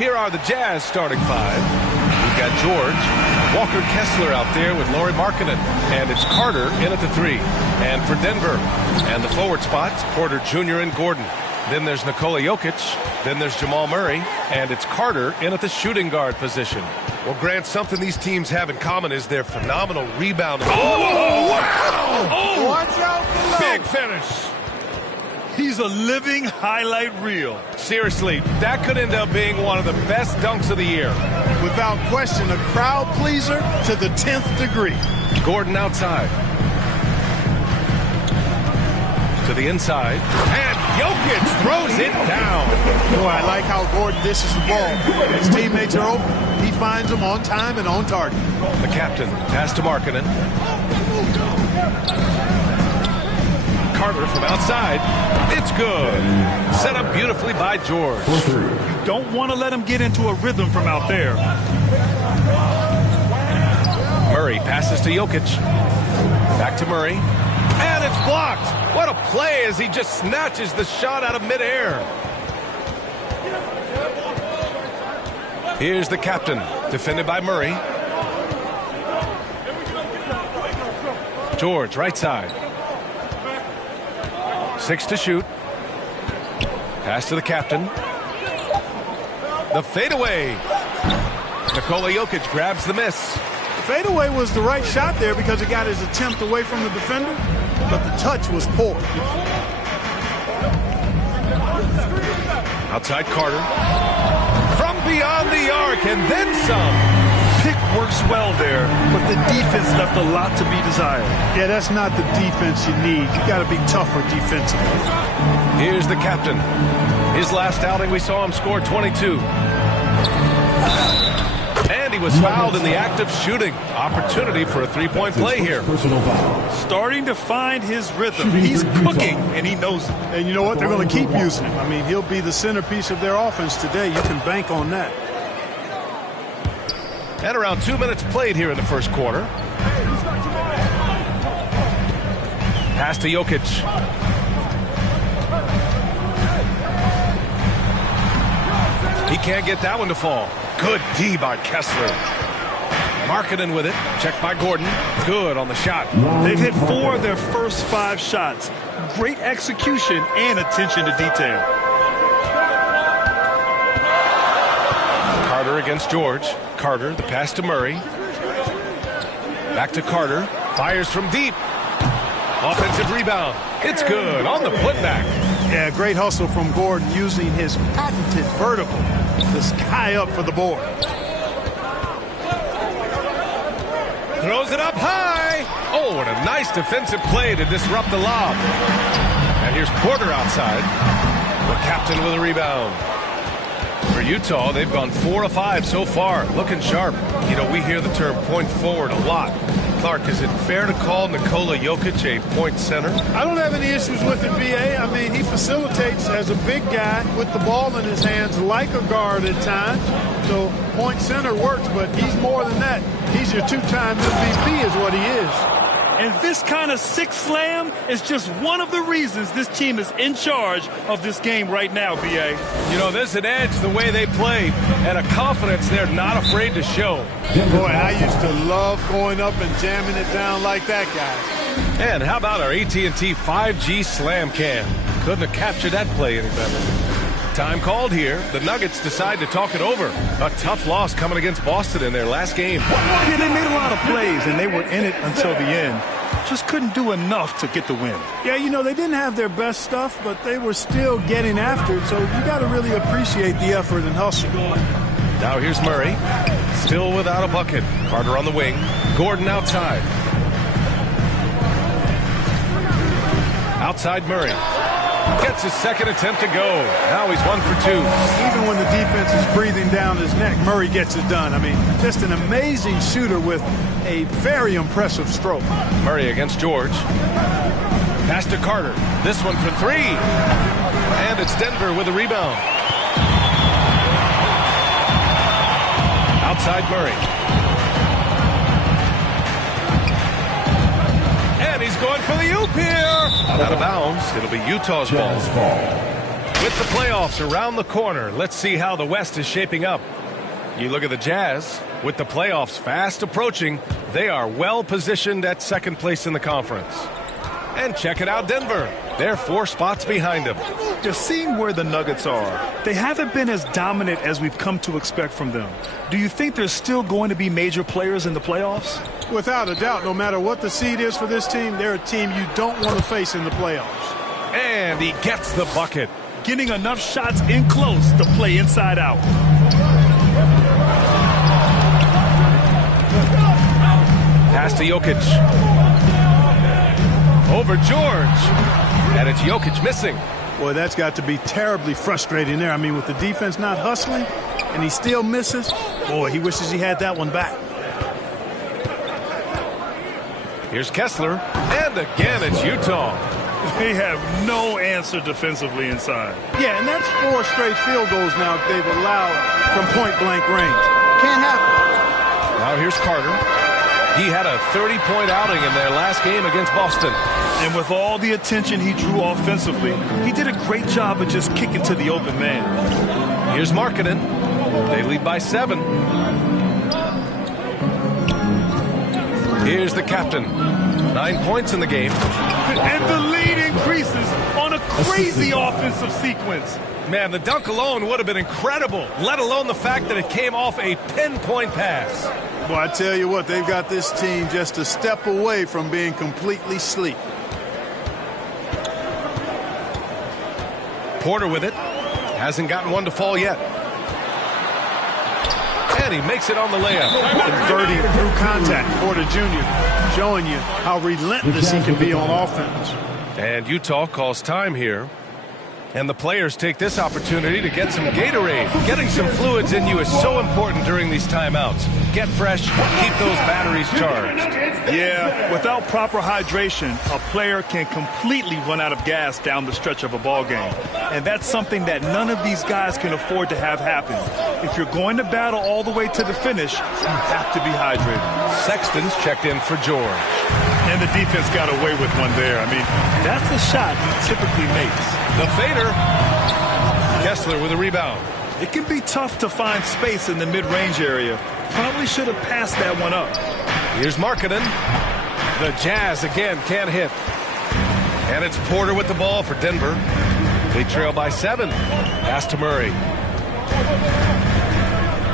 Here are the Jazz starting five. We've got George, Walker Kessler out there with Lauri Markkanen, and it's Carter in at the 3. And for Denver, and the forward spots, Porter Jr. and Gordon. Then there's Nikola Jokic, then there's Jamal Murray, and it's Carter in at the shooting guard position. Well, Grant, something these teams have in common is their phenomenal rebounding. Oh, wow! Oh, watch out below. Big finish. He's a living highlight reel. Seriously, that could end up being one of the best dunks of the year. Without question, a crowd pleaser to the 10th degree. Gordon outside. To the inside. And Jokic throws it down. Boy, I like how Gordon dishes the ball. His teammates are open. He finds them on time and on target. The captain, pass to Markkanen. Carter from outside. It's good. Set up beautifully by George. You don't want to let him get into a rhythm from out there. Murray passes to Jokic. Back to Murray. And it's blocked. What a play as he just snatches the shot out of midair. Here's the captain, defended by Murray. George, right side. 6 to shoot. Pass to the captain. The fadeaway. Nikola Jokic grabs the miss. The fadeaway was the right shot there because it got his attempt away from the defender, but the touch was poor. Outside Carter. From beyond the arc and then some. Pick works well there, but the defense left a lot to be desired. Yeah, that's not the defense you need. You got to be tougher defensively. Here's the captain. His last outing, we saw him score 22. And he was fouled in the act of shooting. Opportunity for a three-point play here. Starting to find his rhythm. He's cooking, and he knows it. And you know what? They're going to keep using him. I mean, he'll be the centerpiece of their offense today. You can bank on that. And around 2 minutes played here in the first quarter. Pass to Jokic. He can't get that one to fall. Good D by Kessler. Markkanen with it. Checked by Gordon. Good on the shot. They've hit 4 of their first 5 shots. Great execution and attention to detail. Carter against George. Carter, the pass to Murray. Back to Carter. Fires from deep. Offensive rebound. It's good on the putback. Yeah, great hustle from Gordon using his patented vertical to sky up for the board. Throws it up high. Oh, what a nice defensive play to disrupt the lob. And here's Porter outside. The captain with a rebound. For Utah, they've gone 4 of 5 so far, looking sharp. You know, we hear the term point forward a lot. Clark, is it fair to call Nikola Jokic a point center? I don't have any issues with it, B.A. I mean, he facilitates as a big guy with the ball in his hands like a guard at times. So point center works, but he's more than that. He's your 2-time MVP is what he is. And this kind of sick slam is just one of the reasons this team is in charge of this game right now, B.A. You know, there's an edge the way they play and a confidence they're not afraid to show. Boy, I used to love going up and jamming it down like that, guy. And how about our AT&T 5G slam cam? Couldn't have captured that play any better. Time called here. The Nuggets decide to talk it over. A tough loss coming against Boston in their last game. Yeah, they made a lot of plays, and they were in it until the end. Just couldn't do enough to get the win. Yeah, you know, they didn't have their best stuff, but they were still getting after it, so you got to really appreciate the effort and hustle. Now here's Murray. Still without a bucket. Carter on the wing. Gordon outside. Outside Murray. Gets his second attempt to go. Now he's 1 for 2. Even when the defense is breathing down his neck, Murray gets it done. I mean, just an amazing shooter with a very impressive stroke. Murray against George. Pass to Carter. This one for 3. And it's Denver with a rebound. Outside Murray. And he's going for the oop here. Out of bounds. It'll be Utah's ball. With the playoffs around the corner, let's see how the West is shaping up. You look at the Jazz. With the playoffs fast approaching, they are well positioned at second place in the conference. And check it out, Denver. They're 4 spots behind them. Just seeing where the Nuggets are, they haven't been as dominant as we've come to expect from them. Do you think there's still going to be major players in the playoffs? Without a doubt, no matter what the seed is for this team, they're a team you don't want to face in the playoffs. And he gets the bucket. Getting enough shots in close to play inside out. Pass to Jokic. Over George. And it's Jokic missing. Boy, that's got to be terribly frustrating there. I mean, with the defense not hustling and he still misses, boy, he wishes he had that one back. Here's Kessler. And again, it's Utah. They have no answer defensively inside. Yeah, and that's 4 straight field goals now they've allowed from point-blank range. Can't happen. Now here's Carter. He had a 30-point outing in their last game against Boston. And with all the attention he drew offensively, he did a great job of just kicking to the open man. Here's Markkanen. They lead by 7. Here's the captain. 9 points in the game. And the lead increases on a crazy offensive sequence. Man, the dunk alone would have been incredible, let alone the fact that it came off a pinpoint pass. Well, I tell you what, they've got this team just a step away from being completely sleep. Porter with it. Hasn't gotten one to fall yet. And he makes it on the layup. Converting through contact. Porter Jr. showing you how relentless he can be on offense. And Utah calls time here. And the players take this opportunity to get some Gatorade. Getting some fluids in you is so important during these timeouts. Get fresh, keep those batteries charged. Yeah, without proper hydration, a player can completely run out of gas down the stretch of a ball game. And that's something that none of these guys can afford to have happen. If you're going to battle all the way to the finish, you have to be hydrated. Sexton's checked in for George. And the defense got away with one there. I mean, that's a shot he typically makes. The fader. Kessler with a rebound. It can be tough to find space in the mid-range area. Probably should have passed that one up. Here's Markkanen. The Jazz again can't hit. And it's Porter with the ball for Denver. They trail by 7. Pass to Murray.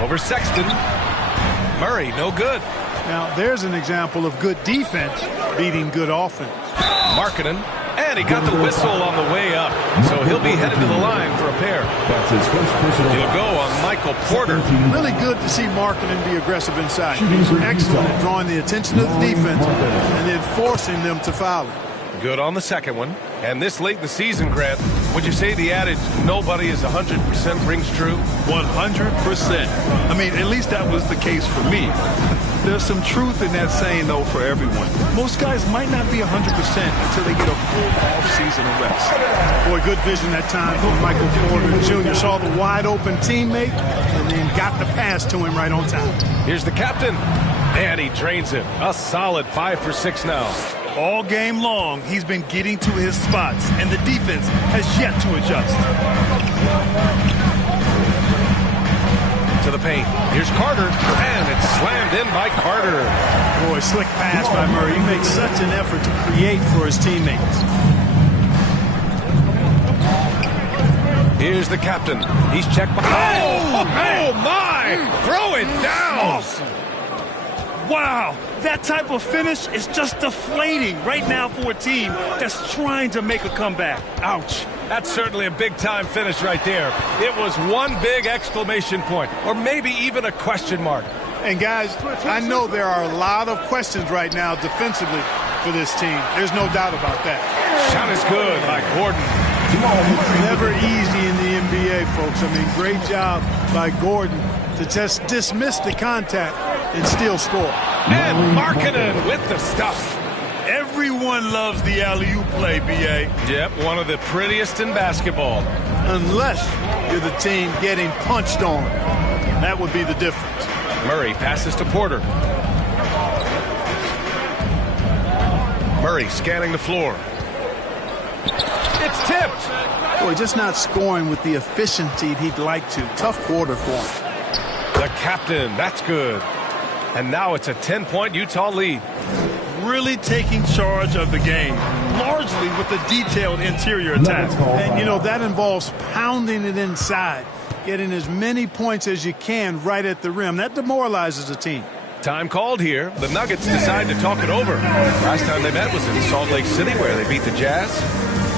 Over Sexton. Murray, no good. Now, there's an example of good defense beating good offense. Markkanen, and he got the whistle on the way up, so he'll be headed to the line for a pair. He'll go on Michael Porter. Really good to see Markkanen be aggressive inside. He's excellent at drawing the attention of the defense and then forcing them to foul him. Good on the second one. And this late in the season, Grant, would you say the adage, nobody is 100% rings true? 100%. I mean, at least that was the case for me. There's some truth in that saying, though, for everyone. Most guys might not be 100% until they get a full off-season of rest. Boy, good vision that time from Michael Porter Jr. Saw the wide-open teammate and then got the pass to him right on time. Here's the captain. And he drains it. A solid 5 for 6 now. All game long, he's been getting to his spots, and the defense has yet to adjust. To the paint. Here's Carter, and it's slammed in by Carter. Boy, slick pass by Murray. He makes such an effort to create for his teammates. Here's the captain. He's checked behind. Oh, my! Throw it down! Awesome. Wow, that type of finish is just deflating right now for a team that's trying to make a comeback. Ouch. That's certainly a big-time finish right there. It was one big exclamation point, or maybe even a question mark. And, guys, I know there are a lot of questions right now defensively for this team. There's no doubt about that. Shot is good by Gordon. Never easy in the NBA, folks. I mean, great job by Gordon to just dismiss the contact and still score. And Markkanen with the stuff. Everyone loves the alley-oop play, B.A. Yep, one of the prettiest in basketball. Unless you're the team getting punched on. That would be the difference. Murray passes to Porter. Murray scanning the floor. It's tipped. Boy, just not scoring with the efficiency he'd like to. Tough quarter for him. The captain, that's good. And now it's a 10-point Utah lead. Really taking charge of the game, largely with the detailed interior attack. And, you know, that involves pounding it inside, getting as many points as you can right at the rim. That demoralizes a team. Time called here. The Nuggets decide to talk it over. Last time they met was in Salt Lake City, where they beat the Jazz.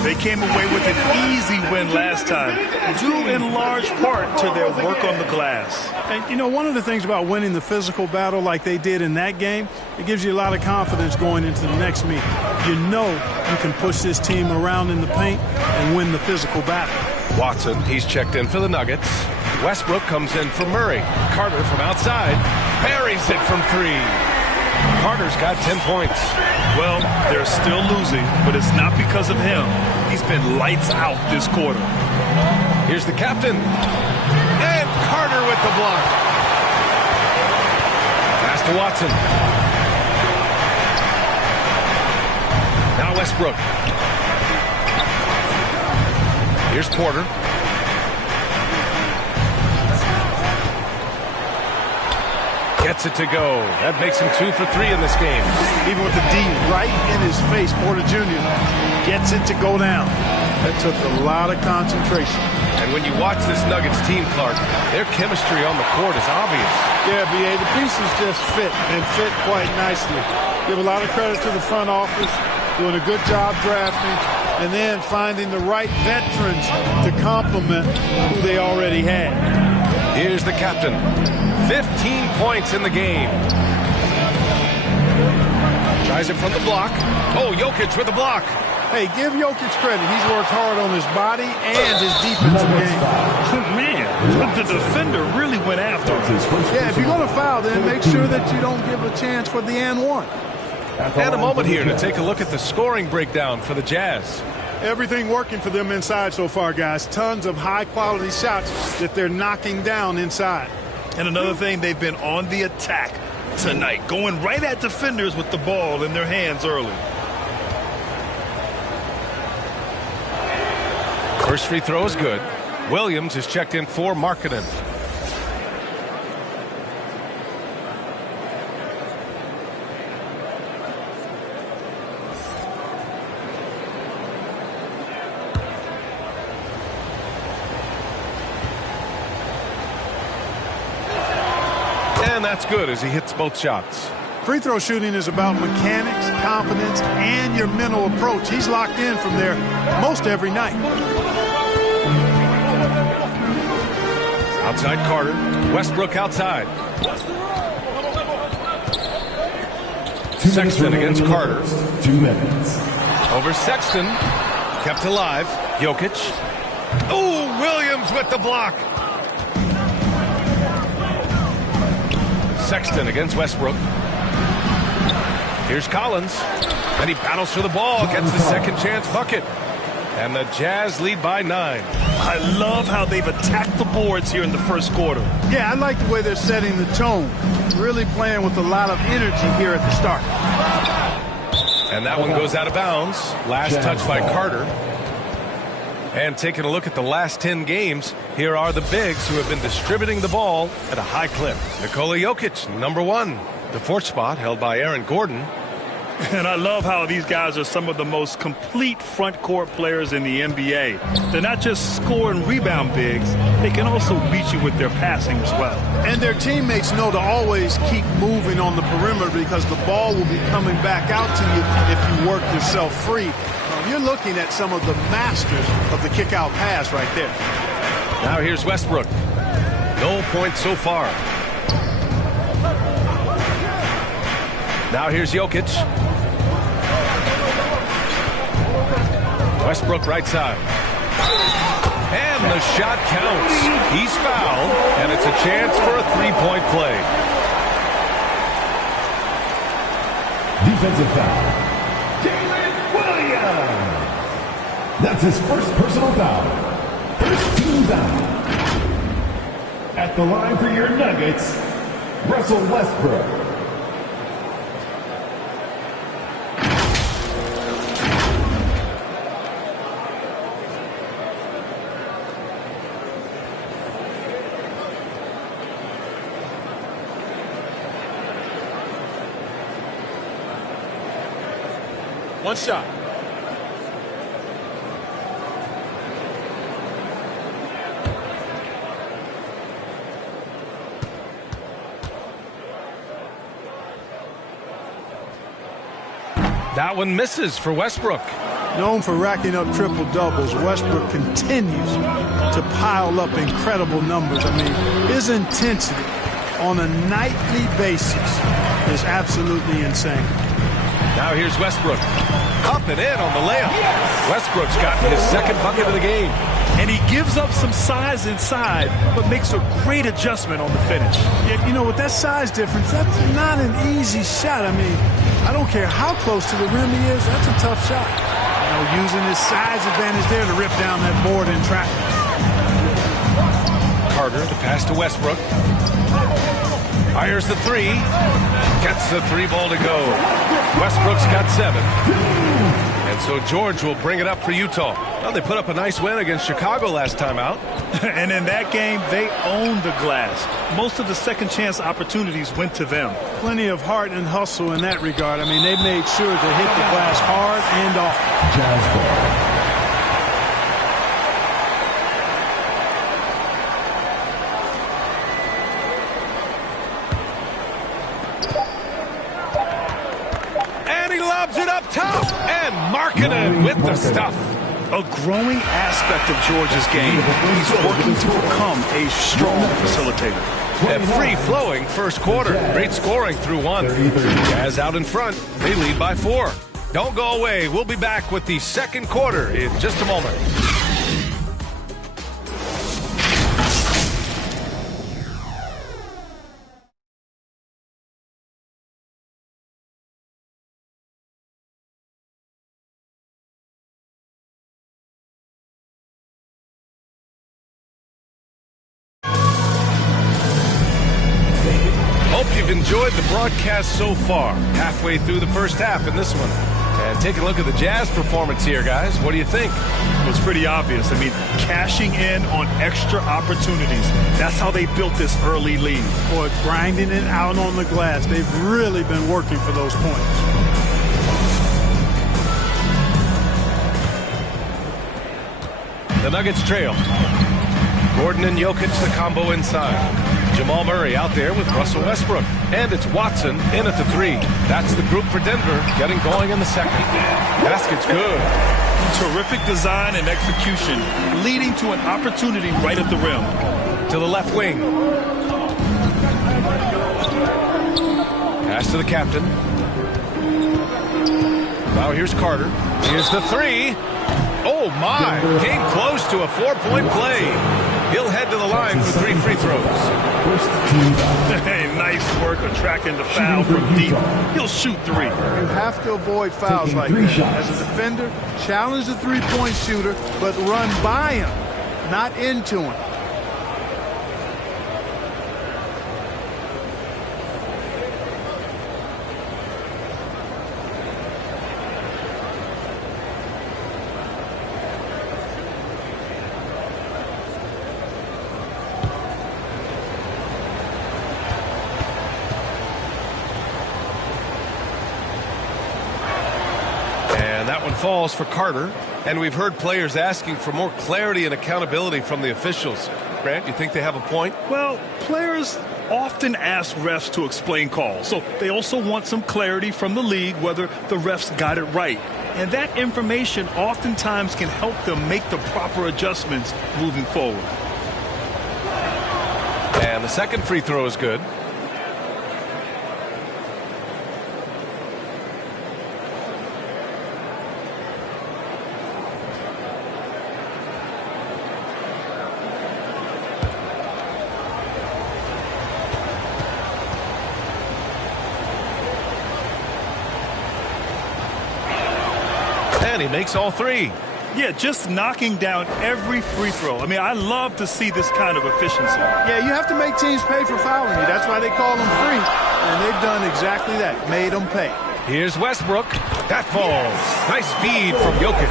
They came away with an easy win last time, due in large part to their work on the glass. And, you know, one of the things about winning the physical battle like they did in that game, it gives you a lot of confidence going into the next meet. You know you can push this team around in the paint and win the physical battle. Watson, he's checked in for the Nuggets. Westbrook comes in for Murray. Carter from outside buries it from three. Carter's got 10 points. Well, they're still losing, but it's not because of him. He's been lights out this quarter. Here's the captain. And Carter with the block. Pass to Watson. Now Westbrook. Here's Porter. Gets it to go. That makes him 2 for 3 in this game. Even with the D right in his face, Porter Jr. gets it to go down. That took a lot of concentration. And when you watch this Nuggets team, Clark, their chemistry on the court is obvious. Yeah, B.A., the pieces just fit, and fit quite nicely. Give a lot of credit to the front office, doing a good job drafting, and then finding the right veterans to complement who they already had. Here's the captain. 15 points in the game. Tries it from the block. Oh, Jokic with the block. Hey, give Jokic credit. He's worked hard on his body and his defensive game. Man, the defender really went after him. Yeah, if you're going to foul, then make sure that you don't give a chance for the and one. And a moment here to take a look at the scoring breakdown for the Jazz. Everything working for them inside so far, guys. Tons of high-quality shots that they're knocking down inside. And another thing, they've been on the attack tonight, going right at defenders with the ball in their hands early. First free throw is good. Williams is checked in for Markkanen. And that's good as he hits both shots. Free throw shooting is about mechanics, confidence, and your mental approach. He's locked in from there most every night. Outside Carter. Westbrook outside. Sexton against Carter. 2 minutes. Over Sexton. Kept alive. Jokic. Oh, Williams with the block. Sexton against Westbrook. Here's Collins. And he battles for the ball. Gets the second chance bucket. And the Jazz lead by 9. I love how they've attacked the boards here in the first quarter. Yeah, I like the way they're setting the tone. Really playing with a lot of energy here at the start. And that one goes out of bounds. Last touch by Carter. And taking a look at the last 10 games, here are the bigs who have been distributing the ball at a high clip. Nikola Jokic, number 1. The 4th spot held by Aaron Gordon. And I love how these guys are some of the most complete front court players in the NBA. They're not just score and rebound bigs, they can also beat you with their passing as well. And their teammates know to always keep moving on the perimeter because the ball will be coming back out to you if you work yourself free. You're looking at some of the masters of the kick-out pass right there. Now here's Westbrook. No points so far. Now here's Jokic. Westbrook right side. And the shot counts. He's fouled, and it's a chance for a 3-point play. Defensive foul. Jalen Williams. That's his first personal foul. First team foul. At the line for your Nuggets, Russell Westbrook. One shot. That one misses for Westbrook. Known for racking up triple-doubles, Westbrook continues to pile up incredible numbers. I mean, his intensity on a nightly basis is absolutely insane. Now here's Westbrook. Up and in on the layup. Westbrook's gotten his second bucket of the game. And he gives up some size inside, but makes a great adjustment on the finish. Yeah, you know, with that size difference, that's not an easy shot. I mean, I don't care how close to the rim he is, that's a tough shot. You know, using his size advantage there to rip down that board in traffic. Carter, the pass to Westbrook. Fires the three. Gets the three ball to go. Westbrook's got 7. And so George will bring it up for Utah. Well, they put up a nice win against Chicago last time out. And in that game, they owned the glass. Most of the second chance opportunities went to them. Plenty of heart and hustle in that regard. I mean, they made sure to hit the glass hard and off. Jazz ball. It up top, and Markkanen with the stuff. A growing aspect of George's game. He's working to become a strong facilitator. A free-flowing first quarter. Great scoring through 1. Jazz out in front. They lead by 4. Don't go away. We'll be back with the second quarter in just a moment. Hope you've enjoyed the broadcast so far. Halfway through the first half in this one. And take a look at the Jazz performance here, guys. What do you think? Well, it's pretty obvious. I mean, cashing in on extra opportunities. That's how they built this early lead. Boy, grinding it out on the glass. They've really been working for those points. The Nuggets trail. Gordon and Jokic, the combo inside. Jamal Murray out there with Russell Westbrook. And it's Watson in at the 3. That's the group for Denver getting going in the second. Basket's good. Terrific design and execution, leading to an opportunity right at the rim. To the left wing. Pass to the captain. Now here's Carter. Here's the 3. Oh, my. Came close to a 4-point play. He'll head to the line for 3 free throws. Hey, nice work attracting the foul from deep. He'll shoot 3. You have to avoid fouls like that. As a defender, challenge the three-point shooter, but run by him, not into him. That one falls for Carter. And we've heard players asking for more clarity and accountability from the officials. Grant, you think they have a point? Well, players often ask refs to explain calls. So they also want some clarity from the league whether the refs got it right. And that information oftentimes can help them make the proper adjustments moving forward. And the second free throw is good. And he makes all 3. Yeah, just knocking down every free throw. I mean, I love to see this kind of efficiency. Yeah, you have to make teams pay for fouling you. That's why they call them free. And they've done exactly that, made them pay. Here's Westbrook. That falls. Nice feed from Jokic.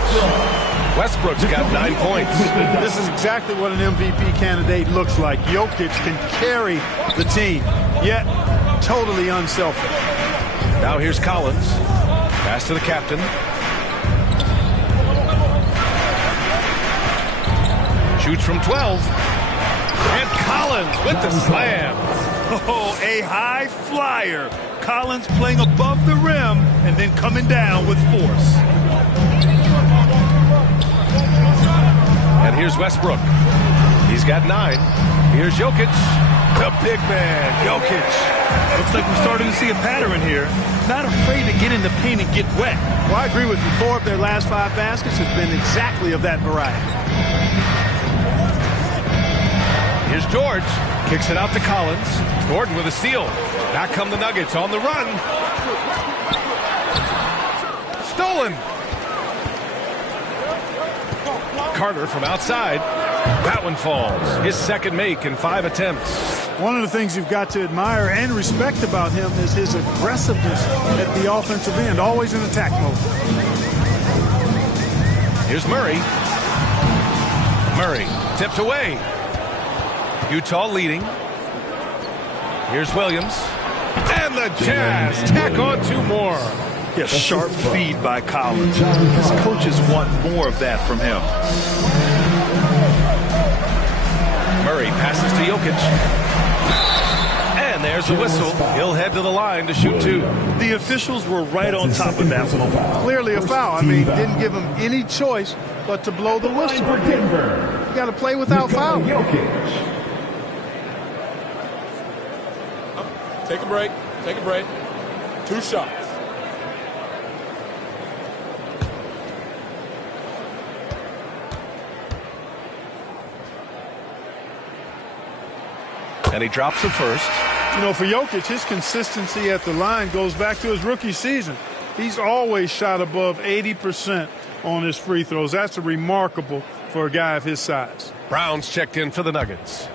Westbrook's got 9 points. This is exactly what an MVP candidate looks like. Jokic can carry the team, yet totally unselfish. Now here's Collins. Pass to the captain. Shoots from 12. And Collins with the slam. Oh, a high flyer. Collins playing above the rim and then coming down with force. And here's Westbrook. He's got 9. Here's Jokic. The big man, Jokic. Looks like we're starting to see a pattern here. Not afraid to get in the paint and get wet. Well, I agree with you. 4 of their last 5 baskets have been exactly of that variety. Here's George. Kicks it out to Collins. Gordon with a steal. Back come the Nuggets on the run. Stolen. Carter from outside. That one falls. His second make in 5 attempts. One of the things you've got to admire and respect about him is his aggressiveness at the offensive end, always in attack mode. Here's Murray. Murray tipped away. Utah leading. Here's Williams. And the Jazz tack on 2 more. Yeah, sharp feed by Collins. His coaches want more of that from him. Murray passes to Jokic. And there's the whistle. He'll head to the line to shoot 2. The officials were right on top of that one. Clearly a foul. I mean, didn't give him any choice but to blow the whistle. You got to play without foul. Take a break. Take a break. 2 shots. And he drops the first. You know, for Jokic, his consistency at the line goes back to his rookie season. He's always shot above 80% on his free throws. That's remarkable for a guy of his size. Brown's checked in for the Nuggets.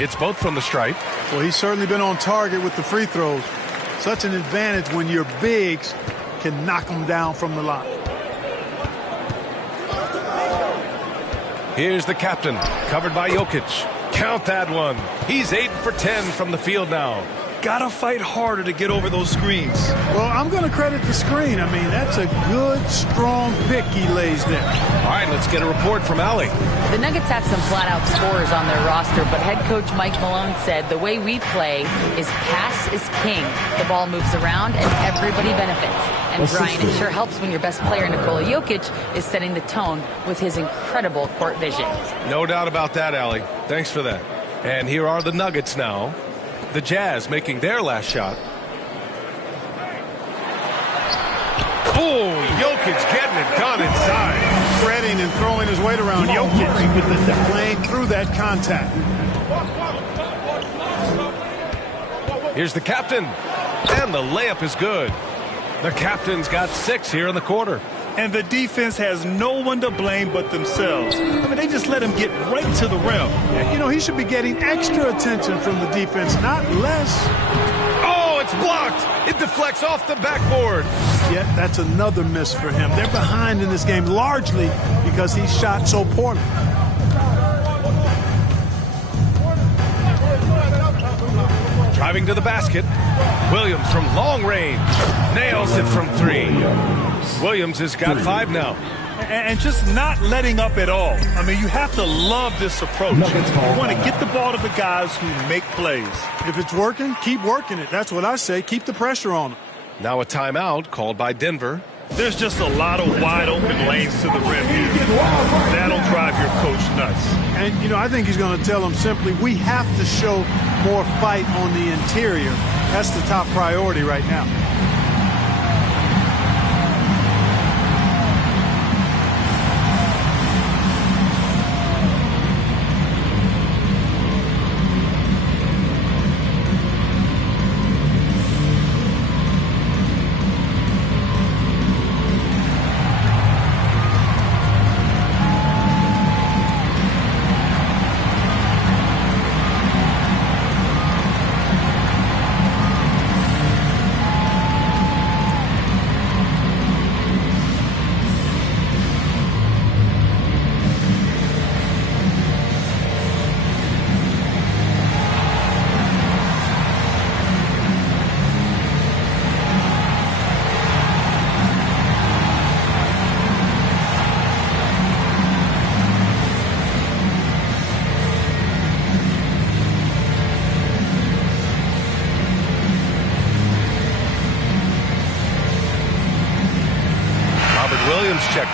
It's both from the stripe. Well, he's certainly been on target with the free throws. Such an advantage when your bigs can knock them down from the line. Here's the captain, covered by Jokic. Count that one. He's 8 for 10 from the field now. Gotta fight harder to get over those screens. Well, I'm going to credit the screen. I mean, that's a good, strong pick he lays there. All right, let's get a report from Allie. The Nuggets have some flat-out scorers on their roster, but head coach Mike Malone said the way we play is pass is king. The ball moves around and everybody benefits. And Brian, it sure helps when your best player, Nikola Jokic, is setting the tone with his incredible court vision. No doubt about that, Allie. Thanks for that. And here are the Nuggets now. The Jazz making their last shot. Oh, Jokic getting it done inside. Spreading and throwing his weight around. Jokic playing through that contact. Here's the captain. And the layup is good. The captain's got 6 here in the quarter. And the defense has no one to blame but themselves. I mean, they just let him get right to the rim. You know, he should be getting extra attention from the defense, not less. Oh, it's blocked. It deflects off the backboard. Yet that's another miss for him. They're behind in this game largely because he shot so poorly. Driving to the basket. Williams from long range. Nails it from 3. Williams has got 5 now. And just not letting up at all. I mean, you have to love this approach. You want to get the ball to the guys who make plays. If it's working, keep working it. That's what I say. Keep the pressure on them. Now a timeout called by Denver. There's just a lot of wide open lanes to the rim here. That'll drive your coach nuts. And, you know, I think he's going to tell them simply, we have to show more fight on the interior. That's the top priority right now.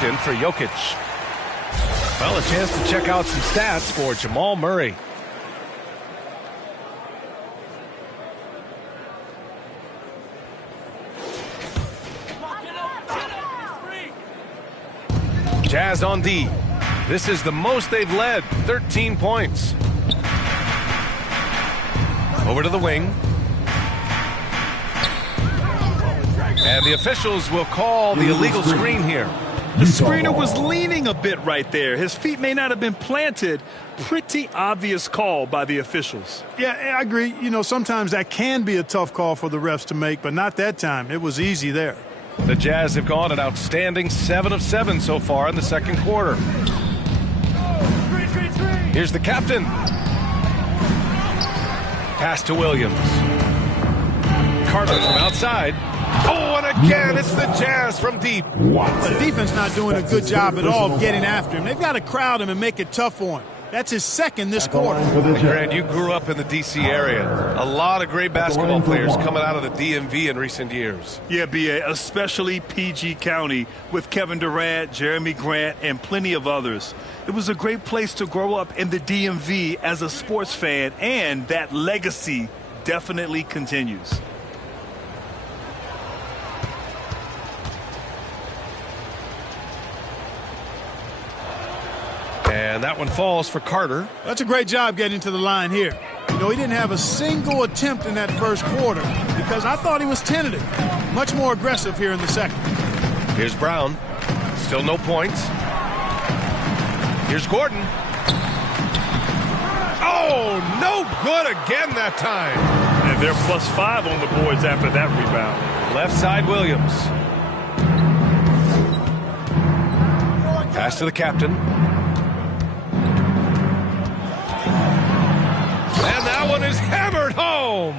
in for Jokic. Well, a chance to check out some stats for Jamal Murray. Jazz on D. This is the most they've led, 13 points. Over to the wing. And the officials will call the illegal screen here. The screener was leaning a bit right there. His feet may not have been planted. Pretty obvious call by the officials. Yeah, I agree. You know, sometimes that can be a tough call for the refs to make, but not that time. It was easy there. The Jazz have gone an outstanding 7 of 7 so far in the second quarter. Here's the captain. Pass to Williams. Carter from outside. Oh, and again, it's the Jazz from deep. The defense not doing a good job at all of getting after him. They've got to crowd him and make it tough for him. That's his second this quarter. Grant, you grew up in the D.C. area. A lot of great basketball players coming out of the DMV in recent years. Yeah, B.A., especially PG County with Kevin Durant, Jeremy Grant, and plenty of others. It was a great place to grow up in the DMV as a sports fan, and that legacy definitely continues. And that one falls for Carter. That's a great job getting to the line here. You know, he didn't have a single attempt in that first quarter because I thought he was tentative. Much more aggressive here in the second. Here's Brown. Still no points. Here's Gordon. Oh, no good again that time. And they're +5 on the boards after that rebound. Left side, Williams. Pass to the captain. And that one is hammered home.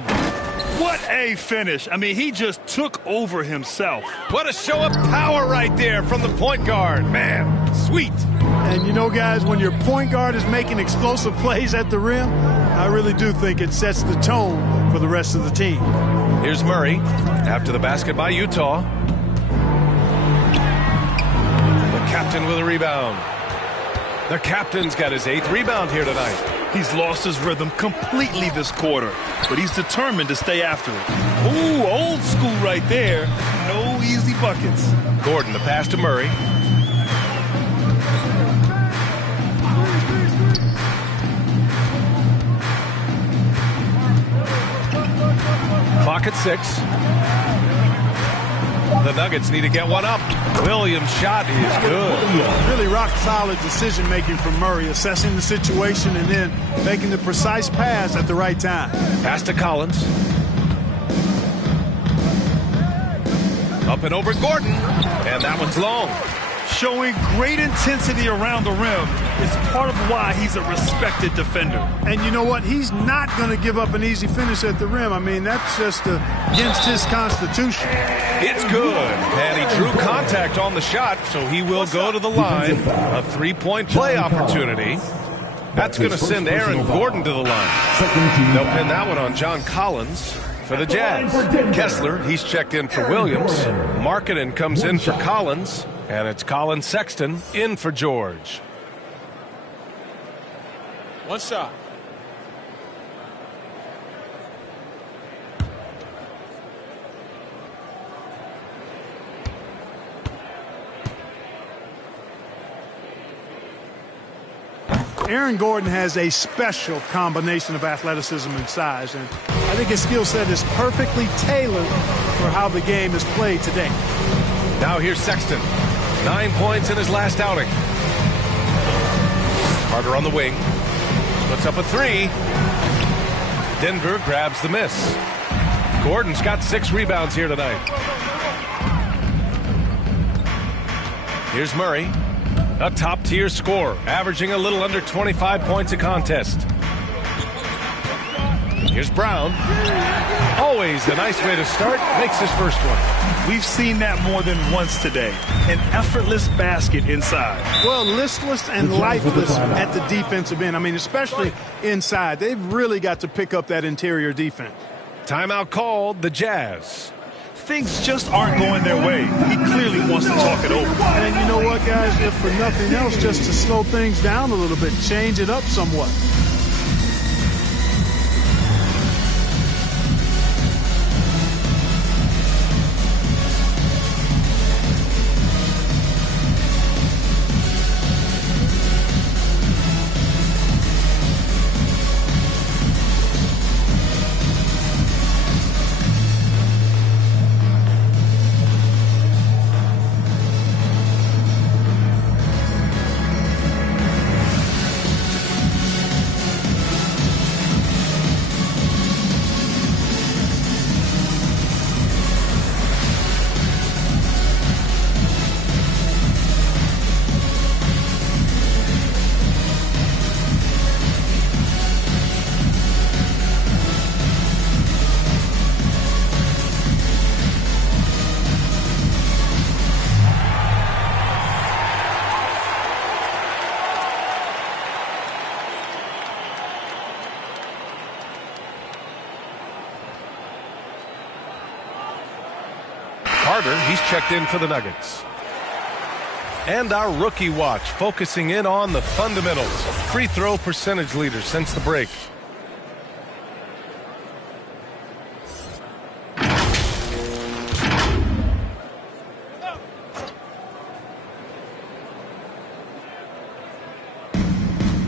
What a finish. I mean, he just took over himself. What a show of power right there from the point guard. Man, sweet. And you know, guys, when your point guard is making explosive plays at the rim, I really do think it sets the tone for the rest of the team. Here's Murray after the basket by Utah. The captain with a rebound. The captain's got his 8th rebound here tonight. He's lost his rhythm completely this quarter, but he's determined to stay after it. Ooh, old school right there. No easy buckets. Gordon, the pass to Murray. Clock at 6. The Nuggets need to get one up. Williams' shot is good. Really rock-solid decision-making from Murray, assessing the situation and then making the precise pass at the right time. Pass to Collins. Up and over Gordon. And that one's long. Showing great intensity around the rim is part of why he's a respected defender. And you know what? He's not going to give up an easy finish at the rim. I mean, that's just against his constitution. It's good. And he drew contact on the shot, so he will go to the line. A 3-point play opportunity. That's going to send Aaron Gordon to the line. They'll pin that one on John Collins for the Jazz. Kessler, he's checked in for Williams. Markkanen comes in for Collins. And it's Colin Sexton in for George. One shot. Aaron Gordon has a special combination of athleticism and size, and I think his skill set is perfectly tailored for how the game is played today. Now here's Sexton. 9 points in his last outing. Carter on the wing. Puts up a 3. Denver grabs the miss. Gordon's got 6 rebounds here tonight. Here's Murray. A top-tier scorer, averaging a little under 25 points a contest. Here's Brown. Always a nice way to start. Makes his first one. We've seen that more than once today. An effortless basket inside. Well, listless and lifeless at the defensive end. I mean, especially inside. They've really got to pick up that interior defense. Timeout called, the Jazz. things just aren't going their way, he clearly wants to talk it over. And you know what, guys? If for nothing else, just to slow things down a little bit, change it up somewhat. Carter, he's checked in for the Nuggets. And our rookie watch, focusing in on the fundamentals. Free throw percentage leader since the break.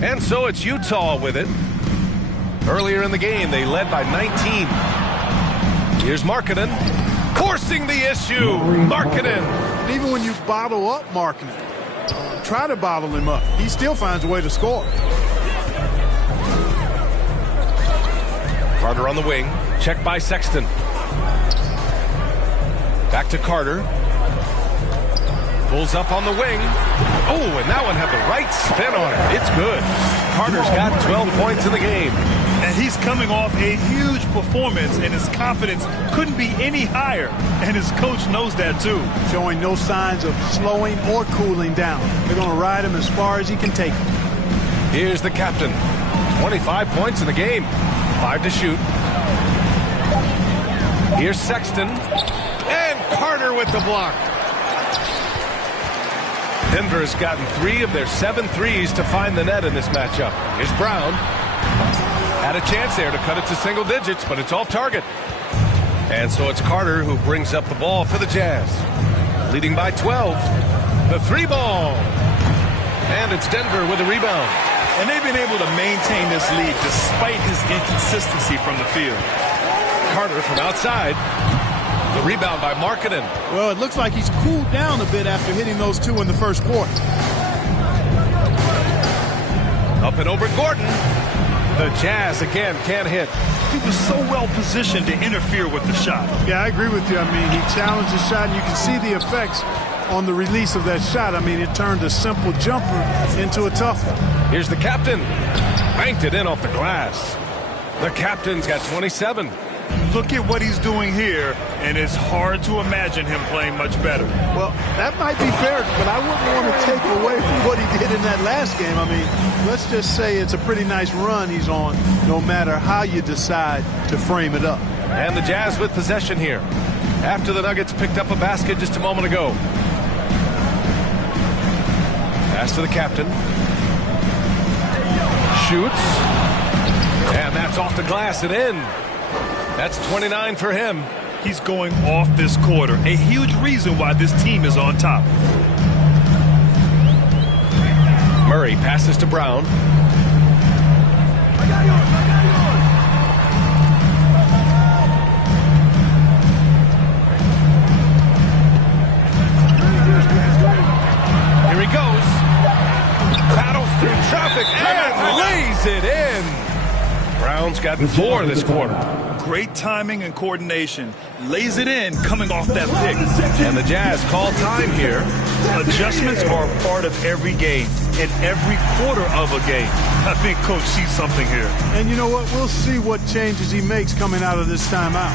And so it's Utah with it. Earlier in the game, they led by 19. Here's Markkanen, forcing the issue. Markkanen. And even when you bottle up Markkanen, try to bottle him up, he still finds a way to score. Carter on the wing. Check by Sexton. Back to Carter. Pulls up on the wing. Oh, and that one had the right spin on it. It's good. Carter's got 12 points in the game. And he's coming off a huge performance, and his confidence couldn't be any higher. And his coach knows that, too. Showing no signs of slowing or cooling down. They're going to ride him as far as he can take him. Here's the captain. 25 points in the game. 5 to shoot. Here's Sexton. And Carter with the block. Denver has gotten 3 of their 7 threes to find the net in this matchup. Here's Brown. Had a chance there to cut it to single digits, but it's off target. And so it's Carter who brings up the ball for the Jazz. Leading by 12. The 3-ball. And it's Denver with a rebound. And they've been able to maintain this lead despite his inconsistency from the field. Carter from outside. The rebound by Markkanen. Well, it looks like he's cooled down a bit after hitting those 2 in the first quarter. Up and over Gordon. The Jazz again can't hit. He was so well positioned to interfere with the shot. Yeah, I agree with you. I mean, he challenged the shot, and you can see the effects on the release of that shot. I mean, it turned a simple jumper into a tough one. Here's the captain. Banked it in off the glass. The captain's got 27. Look at what he's doing here, and it's hard to imagine him playing much better. Well, that might be fair, but I wouldn't want to take away from what he did in that last game. I mean, let's just say it's a pretty nice run he's on, no matter how you decide to frame it up. And the Jazz with possession here, after the Nuggets picked up a basket just a moment ago. Pass to the captain. Shoots. And that's off the glass and in. That's 29 for him. He's going off this quarter. A huge reason why this team is on top. Murray passes to Brown. Here he goes. Battles through traffic and lays it in. Brown's got 4 this quarter. Great timing and coordination. Lays it in coming off that pick. And the Jazz call time here. Adjustments are a part of every game and every quarter of a game. I think Coach sees something here. And you know what? We'll see what changes he makes coming out of this timeout.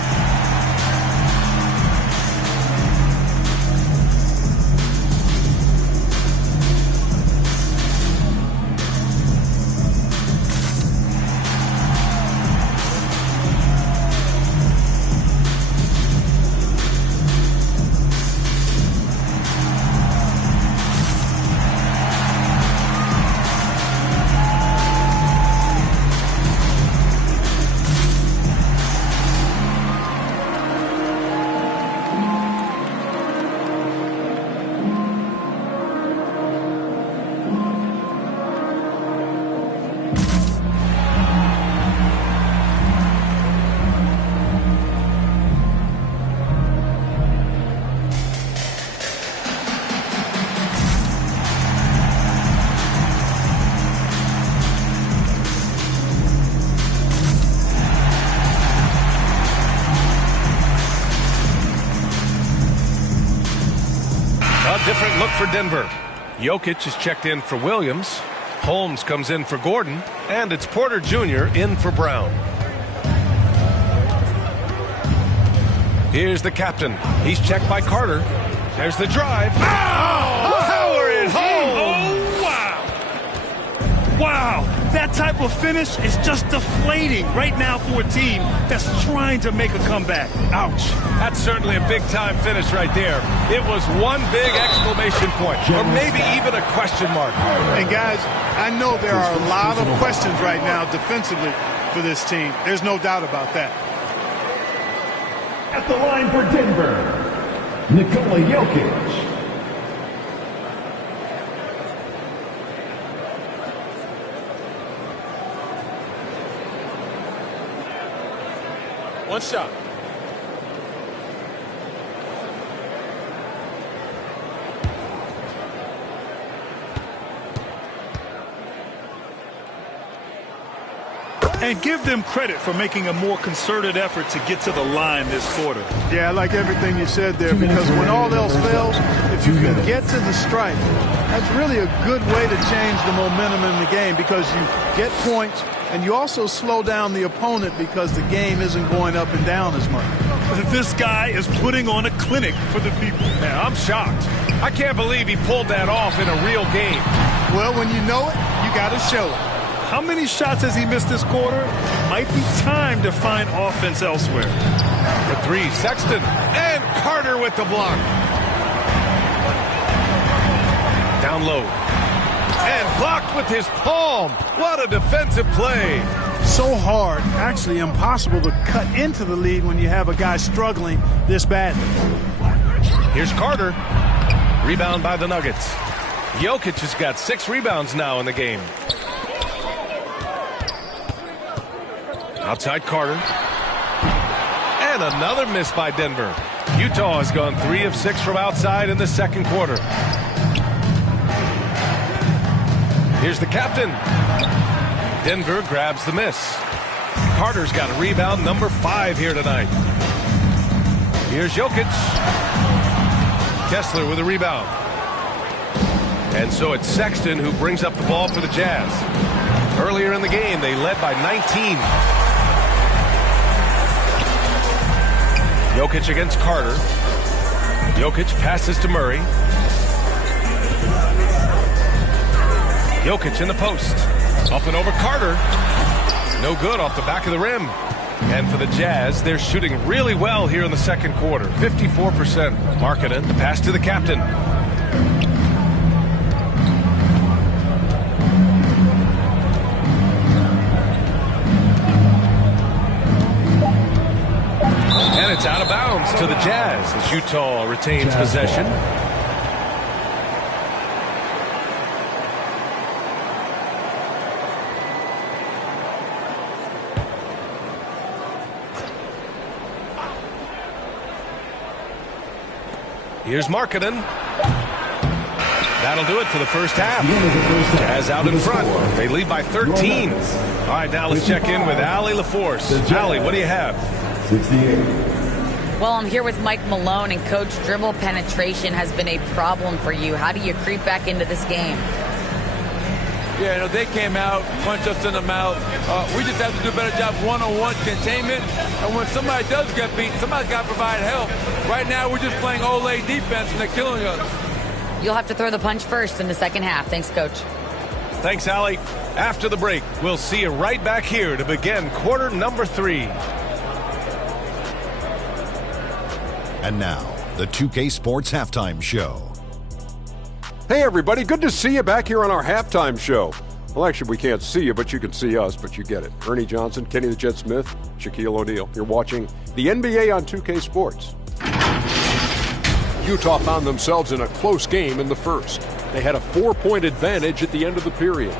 different look for Denver. Jokic is checked in for Williams. Holmes comes in for Gordon. And it's Porter Jr. in for Brown. Here's the captain. He's checked by Carter. There's the drive. Oh! Power it home! Oh, wow! Wow! That type of finish is just deflating right now for a team that's trying to make a comeback. Ouch. That's certainly a big-time finish right there. It was one big exclamation point, or maybe even a question mark. And, guys, I know there are a lot of questions right now defensively for this team. There's no doubt about that. At the line for Denver, Nikola Jokic. One shot. And give them credit for making a more concerted effort to get to the line this quarter. Yeah, I like everything you said there, because when all else fails, if you can get to the stripe, that's really a good way to change the momentum in the game, because you get points and you also slow down the opponent because the game isn't going up and down as much. This guy is putting on a clinic for the people. Man, I'm shocked. I can't believe he pulled that off in a real game. Well, when you know it, you got to show it. How many shots has he missed this quarter? Might be time to find offense elsewhere. For three, Sexton and Carter with the block. Down low. And blocked with his palm. What a defensive play. So hard, actually impossible to cut into the lead when you have a guy struggling this badly. Here's Carter. Rebound by the Nuggets. Jokic has got 6 rebounds now in the game. Outside Carter. And another miss by Denver. Utah has gone 3 of 6 from outside in the second quarter. Here's the captain. Denver grabs the miss. Carter's got a rebound, number 5 here tonight. Here's Jokic. Kessler with a rebound. And so it's Sexton who brings up the ball for the Jazz. Earlier in the game, they led by 19. Jokic against Carter. Jokic passes to Murray. Jokic in the post. Up and over Carter. No good off the back of the rim. And for the Jazz, they're shooting really well here in the second quarter. 54%. Markkanen, the pass to the captain. And it's out of bounds to the Jazz as Utah retains possession. Here's Markkanen. That'll do it for the first half. Jazz out in front. They lead by 13. All right, now let's check in with Allie LaForce. Allie, what do you have? 68. Well, I'm here with Mike Malone, and Coach, dribble penetration has been a problem for you. How do you creep back into this game? Yeah, you know, they came out, punched us in the mouth. We just have to do a better job one-on-one containment. And when somebody does get beat, somebody's got to provide help. Right now, we're just playing Olay defense, and they're killing us. You'll have to throw the punch first in the second half. Thanks, Coach. Thanks, Allie. After the break, we'll see you right back here to begin quarter number 3. And now, the 2K Sports Halftime Show. Hey, everybody. Good to see you back here on our halftime show. Well, actually, we can't see you, but you can see us, but you get it. Ernie Johnson, Kenny the Jet Smith, Shaquille O'Neal. You're watching the NBA on 2K Sports. Utah found themselves in a close game in the first. They had a 4-point advantage at the end of the period.